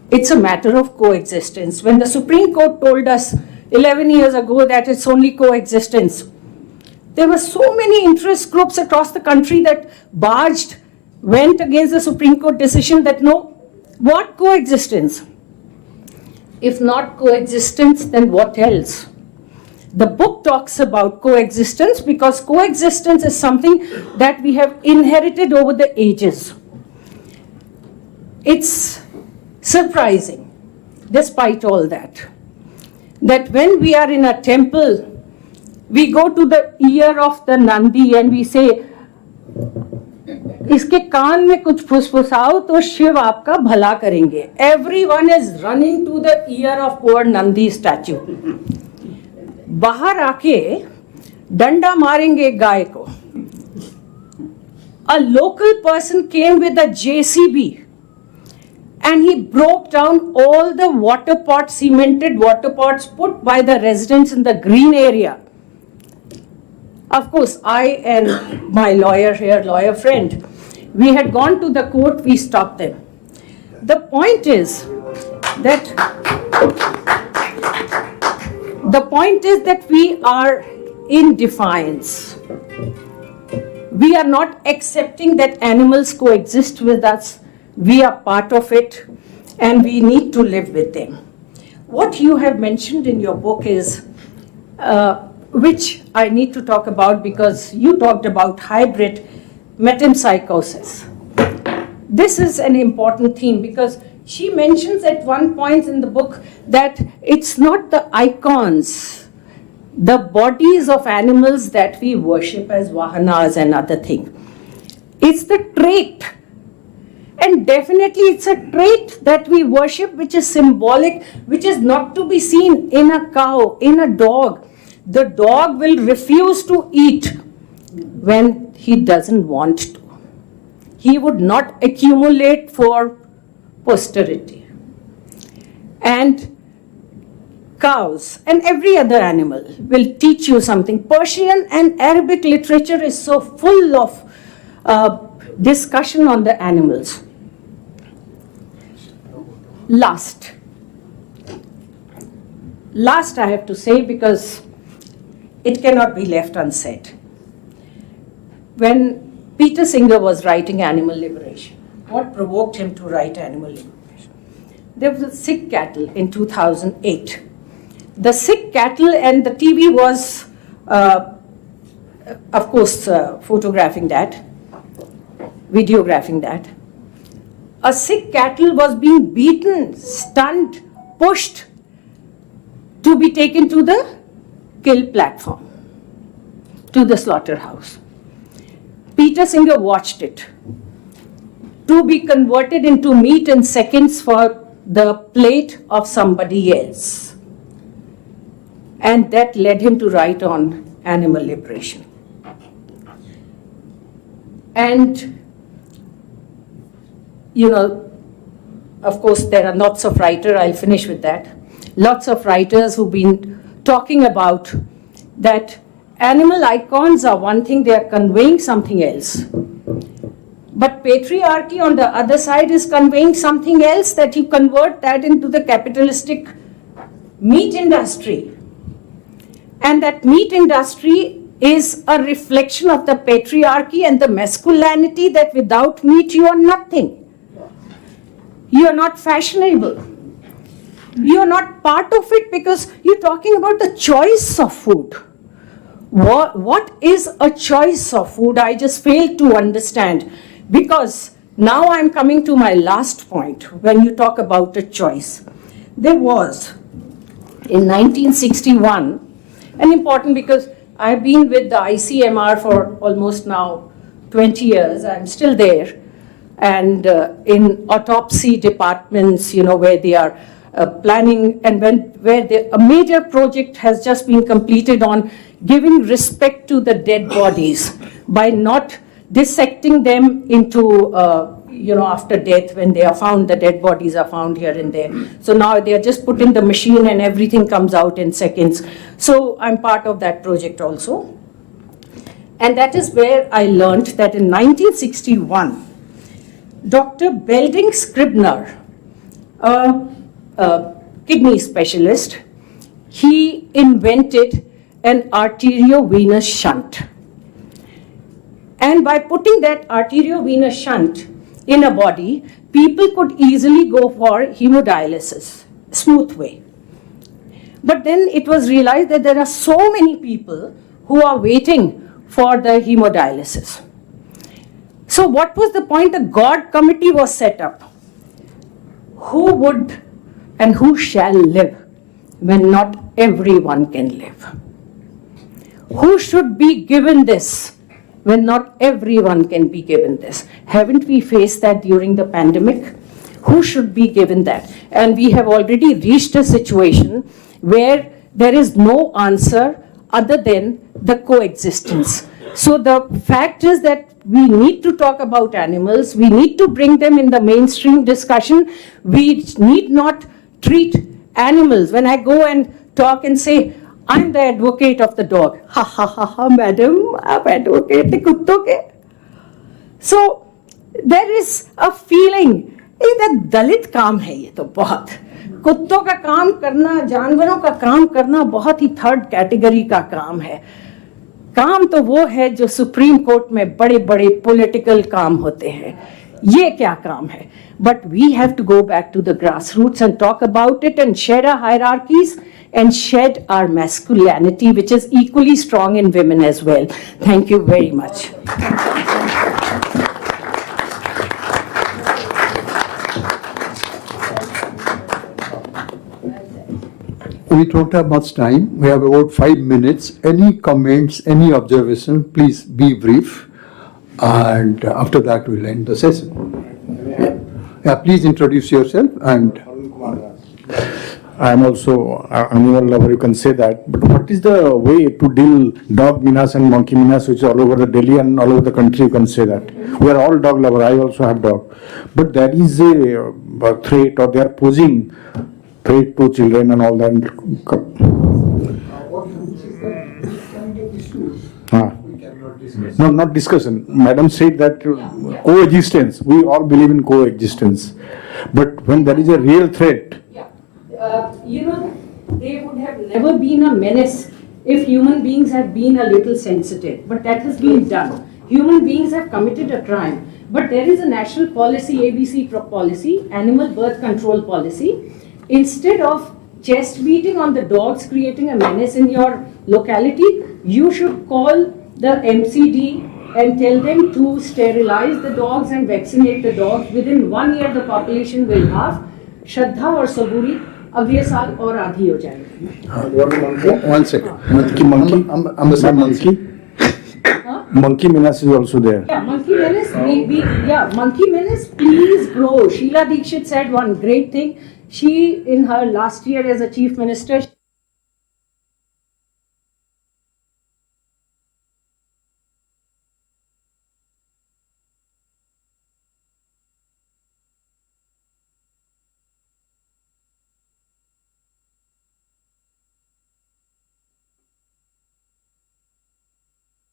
it's a matter of coexistence. When the Supreme Court told us 11 years ago that it's only coexistence, there were so many interest groups across the country that went against the Supreme Court decision that no, what coexistence? If not coexistence, then what else? The book talks about coexistence because coexistence is something that we have inherited over the ages. It's surprising, despite all that when we are in a temple, we go to the ear of the Nandi and we say, इसके कान में कुछ फुसफुसाओ तो शिव आपका भला करेंगे. Everyone is running to the ear of poor Nandi statue. बाहर आके डंडा मारेंगे गाय को. A local person came with a JCB and he broke down all the water pots, cemented water pots put by the residents in the green area. Of course, I and my lawyer friend, we had gone to the court, we stopped them. The point is that we are in defiance. We are not accepting that animals coexist with us. We are part of it and we need to live with them. What you have mentioned in your book is, which I need to talk about because you talked about hybrid metempsychosis. This is an important theme because she mentions at one point in the book that it's not the icons, the bodies of animals that we worship as vahanas and other things. It's the trait. And definitely it's a trait that we worship which is symbolic, which is not to be seen in a cow, in a dog. The dog will refuse to eat when he doesn't want to. He would not accumulate for posterity. And cows and every other animal will teach you something. Persian and Arabic literature is so full of discussion on the animals. Last I have to say because it cannot be left unsaid. When Peter Singer was writing Animal Liberation, what provoked him to write Animal Liberation? There was a sick cattle in 2008. The sick cattle and the TV was, of course, photographing that, videographing that. A sick cattle was being beaten, stunned, pushed to be taken to the kill platform, to the slaughterhouse. Peter Singer watched it to be converted into meat in seconds for the plate of somebody else. And that led him to write on animal liberation. And, you know, of course, there are lots of writers, I'll finish with that, lots of writers who've been talking about that animal icons are one thing, they are conveying something else. But patriarchy on the other side is conveying something else, that you convert that into the capitalistic meat industry. And that meat industry is a reflection of the patriarchy and the masculinity, that without meat you are nothing. You are not fashionable. You are not part of it, because you're talking about the choice of food. What is a choice of food? I just fail to understand, because now I'm coming to my last point when you talk about a choice. There was, in 1961, and important because I've been with the ICMR for almost now 20 years, I'm still there, and in autopsy departments, you know, where they are planning, and where a major project has just been completed on giving respect to the dead bodies by not dissecting them into, you know, after death when they are found, the dead bodies are found here and there. So now they are just put in the machine and everything comes out in seconds. So I'm part of that project also. And that is where I learned that in 1961, Dr. Belding Scribner, a kidney specialist, he invented an arteriovenous shunt. And by putting that arteriovenous shunt in a body, people could easily go for hemodialysis, smooth way. But then it was realized that there are so many people who are waiting for the hemodialysis. So what was the point? A God committee was set up. Who would and who shall live when not everyone can live? Who should be given this when not everyone can be given this? Haven't we faced that during the pandemic? Who should be given that? And we have already reached a situation where there is no answer other than the coexistence. So the fact is that we need to talk about animals. We need to bring them in the mainstream discussion. We need not treat animals. When I go and talk and say, I'm the advocate of the dog. Ha ha ha ha, madam, I'm advocate the kutto ke. So there is a feeling, ये दलित काम है ये तो बहुत. कुत्तों का काम करना, जानवरों का काम करना बहुत ही थर्ड कैटेगरी का काम है. काम तो वो है जो सुप्रीम कोर्ट में बड़े बड़े पॉलिटिकल काम होते हैं. ये क्या काम है? But we have to go back to the grassroots and talk about it and shed our hierarchies and shed our masculinity, which is equally strong in women as well. Thank you very much. We don't have much time. We have about 5 minutes. Any comments, any observation, please be brief. And after that, we'll end the session. Yeah, please introduce yourself. And I am also an animal lover, you can say that. But what is the way to deal dog menace and monkey menace, which is all over the Delhi and all over the country, you can say that. We are all dog lovers. I also have dog. But there is a threat, or they are posing threat to children and all that. No, not discussion. Madam said that coexistence. We all believe in coexistence. But when there is a real threat, you know, they would have never been a menace if human beings had been a little sensitive. But that has been done. Human beings have committed a crime. But there is a national policy, ABC policy, animal birth control policy. Instead of chest beating on the dogs creating a menace in your locality, you should call the MCD and tell them to sterilize the dogs and vaccinate the dogs. Within 1 year, the population will halve. Shraddha or Saburi, अगले साल और आधी हो जाएगी. 1 second. monkey menace is also there. Yeah, monkey menace. Monkey menace. Please grow. Sheila Dikshit said one great thing. She, in her last year as a chief minister,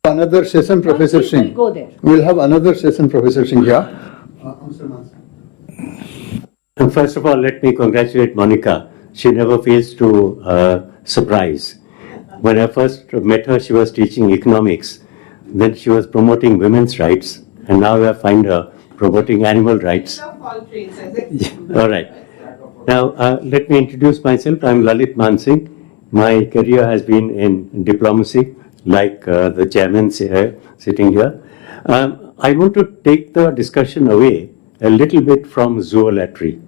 Another session, Professor Once people Singh. go there. We'll have another session, Professor Singh. Yeah. And first of all, let me congratulate Monica. She never fails to surprise. When I first met her, she was teaching economics. Then she was promoting women's rights. And now I find her promoting animal rights. All right. Now, let me introduce myself. I'm Lalit Mansingh. My career has been in diplomacy, like the chairman sitting here. I want to take the discussion away a little bit from zoolatry,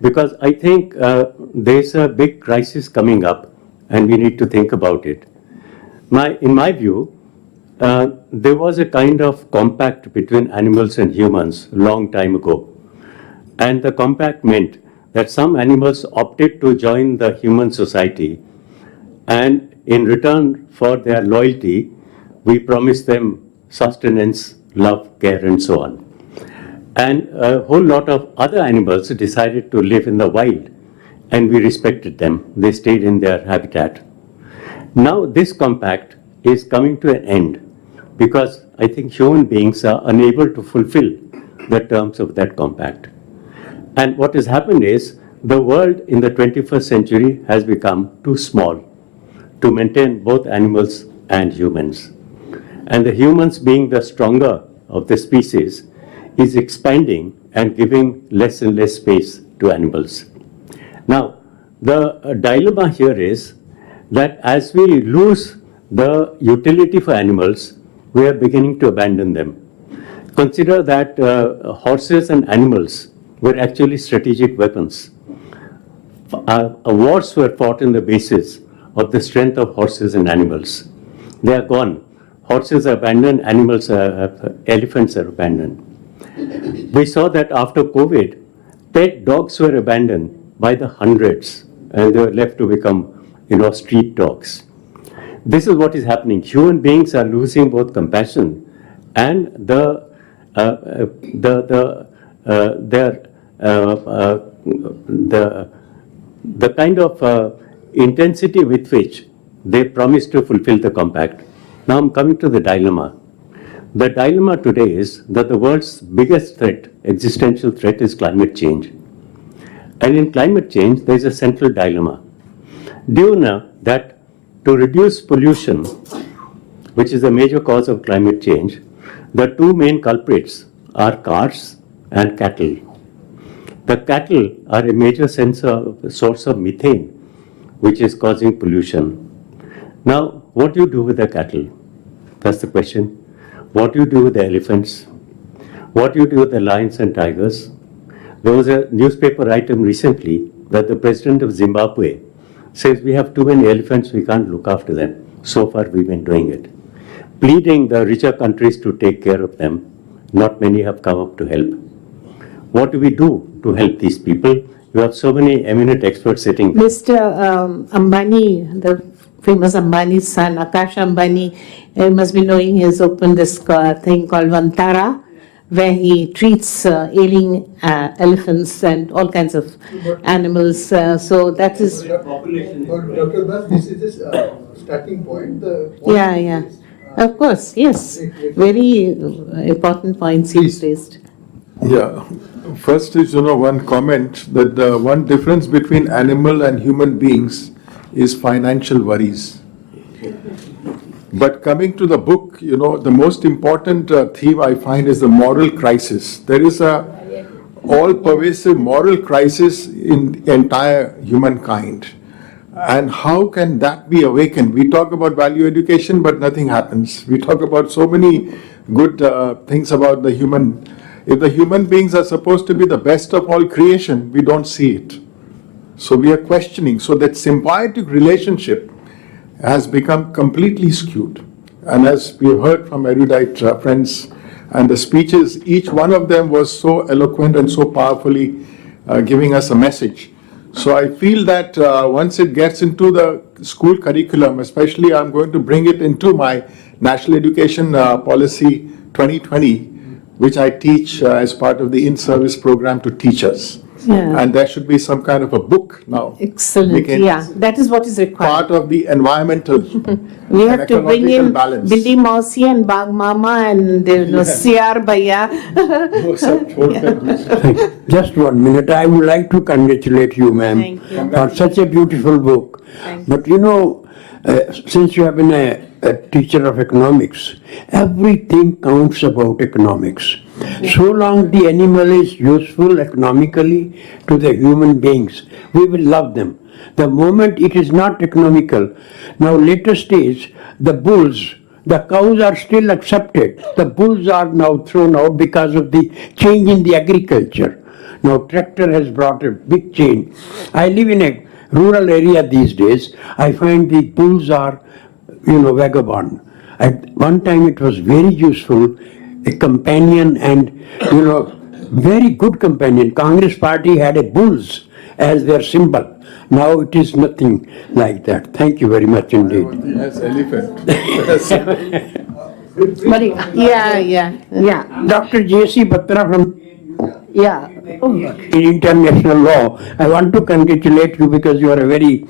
because I think there's a big crisis coming up and we need to think about it. In my view, there was a kind of compact between animals and humans a long time ago. And the compact meant that some animals opted to join the human society, and in return for their loyalty, we promised them sustenance, love, care, and so on. And a whole lot of other animals decided to live in the wild, and we respected them. They stayed in their habitat. Now this compact is coming to an end because I think human beings are unable to fulfill the terms of that compact. And what has happened is the world in the 21st century has become too small to maintain both animals and humans. And the humans, being the stronger of the species, is expanding and giving less and less space to animals. Now, the dilemma here is that as we lose the utility for animals, we are beginning to abandon them. Consider that horses and animals were actually strategic weapons. Wars were fought on the basis of the strength of horses and animals. They are gone. Horses are abandoned, elephants are abandoned. We saw that after COVID, pet dogs were abandoned by the hundreds, and they were left to become, street dogs. This is what is happening. Human beings are losing both compassion and the kind of intensity with which they promised to fulfill the compact. Now I'm coming to the dilemma. The dilemma today is that the world's biggest threat, existential threat, is climate change. And in climate change, there is a central dilemma. Do you know that to reduce pollution, which is a major cause of climate change, the two main culprits are cars and cattle. The cattle are a major source of methane, which is causing pollution. Now, what do you do with the cattle? That's the question. What do you do with the elephants? What do you do with the lions and tigers? There was a newspaper item recently that the president of Zimbabwe says we have too many elephants, we can't look after them. So far we've been doing it. Pleading the richer countries to take care of them. Not many have come up to help. What do we do to help these people? You have so many eminent experts sitting. Mr. Ambani, the famous Ambani's son, Akash Ambani, you must be knowing he has opened this thing called Vantara, where he treats ailing elephants and all kinds of animals. So that is... Dr. Das, this is just starting point. Yeah. Of course, yes. Very important points you raised. Yeah. First is, one comment that the one difference between animal and human beings is financial worries. But coming to the book, the most important theme I find is the moral crisis. There is a all-pervasive moral crisis in the entire humankind. And how can that be awakened? We talk about value education, but nothing happens. We talk about so many good things about the human. If the human beings are supposed to be the best of all creation, we don't see it. So we are questioning. So that symbiotic relationship has become completely skewed. And as we have heard from erudite friends and the speeches, each one of them was so eloquent and so powerfully giving us a message. So I feel that once it gets into the school curriculum, especially I'm going to bring it into my National Education Policy 2020, which I teach as part of the in-service program to teachers. Yeah. And there should be some kind of a book now. Excellent. Making Yeah, that is what is required. part of the environmental We and have to bring ecological in balance. Billy Mausi and Bag Mama and CR Bhaiya. Just 1 minute. I would like to congratulate you, ma'am, Thank you. for such a beautiful book. But since you have been a teacher of economics, everything counts about economics. So long the animal is useful economically to the human beings, we will love them. The moment it is not economical, now latest days, the bulls, the cows are still accepted. The bulls are now thrown out because of the change in the agriculture. Now tractor has brought a big change. I live in a rural area these days. I find the bulls are, vagabond. At one time it was very useful, a companion and, very good companion. Congress party had a bulls as their symbol. Now it is nothing like that. Thank you very much indeed. Yes, elephant. Yeah. Dr. J.C. Batra from Yeah. in international law. I want to congratulate you because you are a very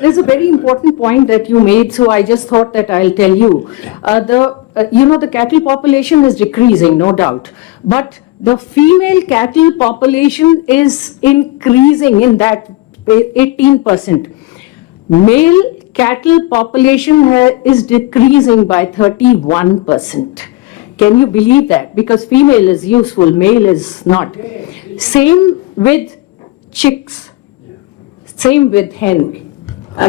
There's a very important point that you made, so I just thought that I'll tell you. The cattle population is decreasing, no doubt, but the female cattle population is increasing in that 18%. Male cattle population is decreasing by 31%. Can you believe that? Because female is useful, male is not. Same with chicks, same with hen.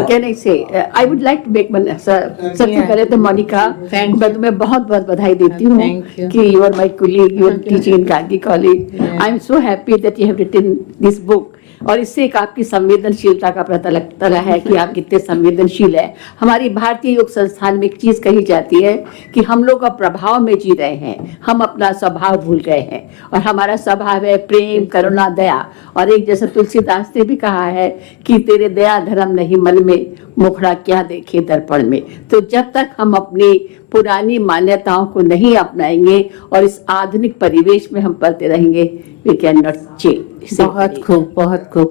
Can I say, I would like to make सबसे पहले तो मोनिका मैं तुम्हें बहुत बहुत बधाई देती हूँ कि you are my colleague, you are teaching in Gargi College. I am so happy that you have written this book. और इससे एक आपकी संवेदनशीलता का पता लगता है कि आप कितने संवेदनशील हैं। हमारी भारतीय योग संस्थान में एक चीज़ कही जाती है कि हम लोग अब प्रभाव में जी रहे हैं, हम अपना स्वभाव भूल गए हैं और हमारा स्वभाव है प्रेम, करुणा, दया। और एक जैसे तुलसीदास ने भी कहा है कि तेरे दया धर्म नहीं मन में, मुखड़ा क्या देखे दर्पण में। तो जब तक हम अपनी पुरानी मान्यताओं को नहीं अपनाएंगे और इस आधुनिक परिवेश में हम पलते रहेंगे, we cannot change. बहुत खूब,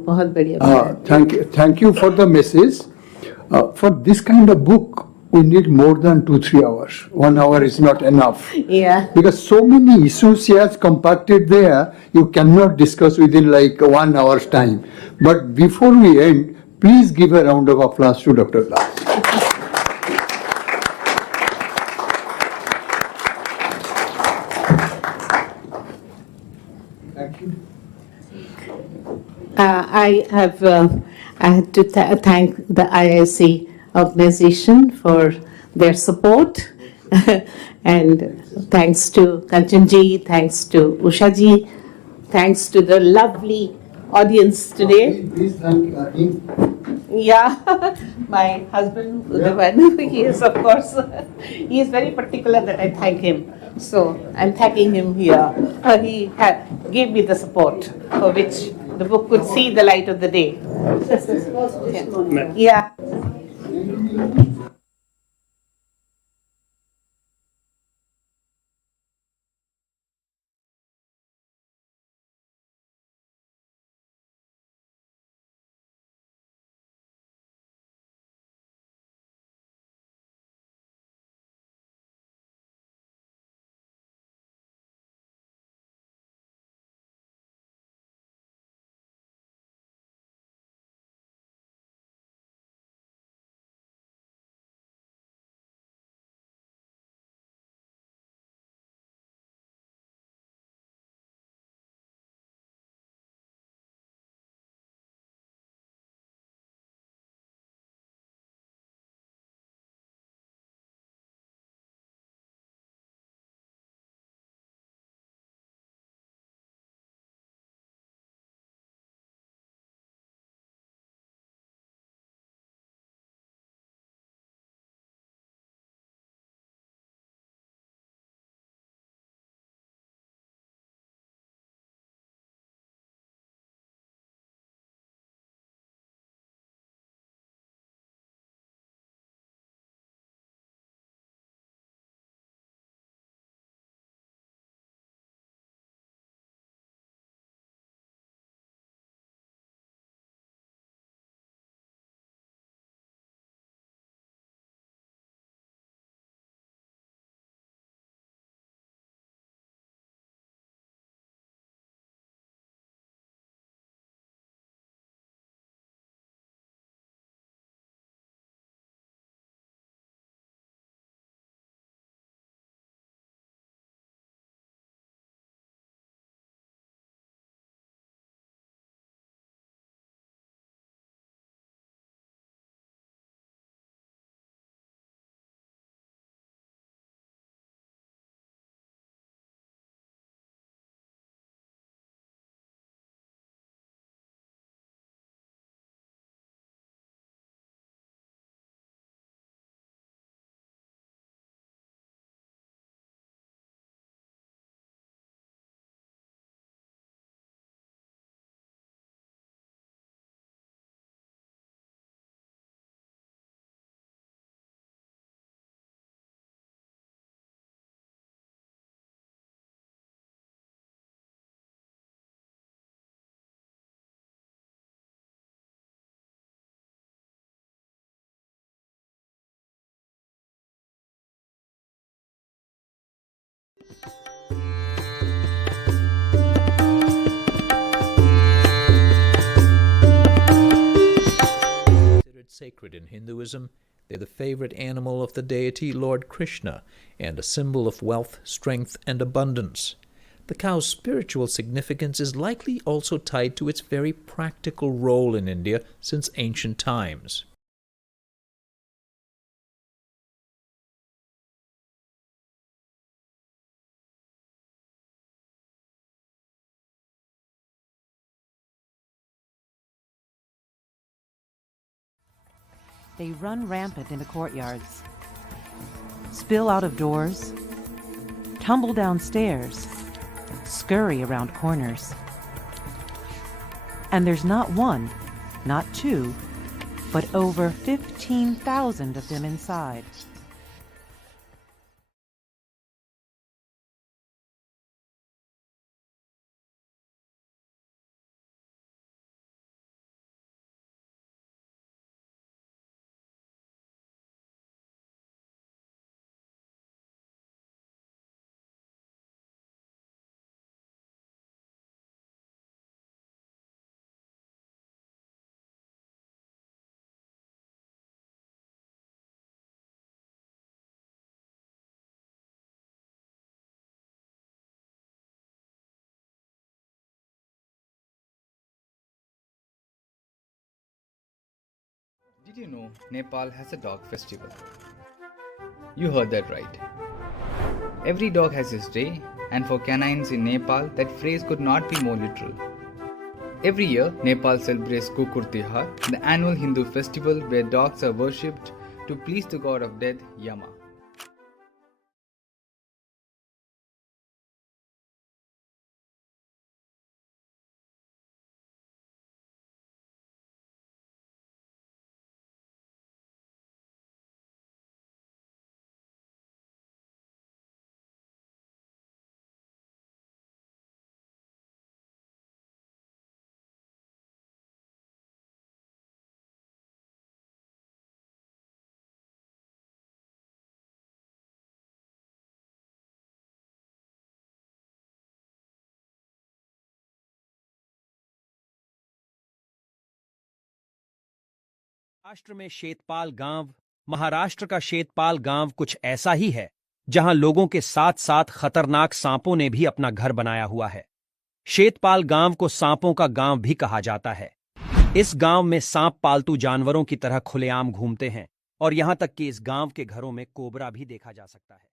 बहुत बढ़िया। Thank you for the message. For this kind of book, we need more than 2-3 hours. 1 hour is not enough. Yeah. Because so many issues here compacted there, you cannot discuss within like 1 hour's time. But before we end, please give a round of applause to Dr. Das. I had to thank the IIC organization for their support, and thanks to Kanchanji, thanks to Ushaji, thanks to the lovely audience today. Please thank him. Yeah, my husband, the one, he is of course, he is very particular that I thank him. So I'm thanking him here. He gave me the support for which the book could see the light of the day. Yeah. Hinduism, they're the favorite animal of the deity Lord Krishna and a symbol of wealth, strength, and abundance. The cow's spiritual significance is likely also tied to its very practical role in India since ancient times. They run rampant in the courtyards, spill out of doors, tumble down stairs, scurry around corners. And there's not one, not two, but over 15,000 of them inside. Did you know Nepal has a dog festival? You heard that right. Every dog has his day, and for canines in Nepal, that phrase could not be more literal. Every year, Nepal celebrates Kukur Tihar, the annual Hindu festival where dogs are worshipped to please the god of death, Yama. Maharashtra में शेतपाल गांव, महाराष्ट्र का शेतपाल गांव कुछ ऐसा ही है जहां लोगों के साथ साथ खतरनाक सांपों ने भी अपना घर बनाया हुआ है। शेतपाल गांव को सांपों का गांव भी कहा जाता है। इस गांव में सांप पालतू जानवरों की तरह खुलेआम घूमते हैं और यहां तक कि इस गांव के घरों में कोबरा भी देखा जा सकता है।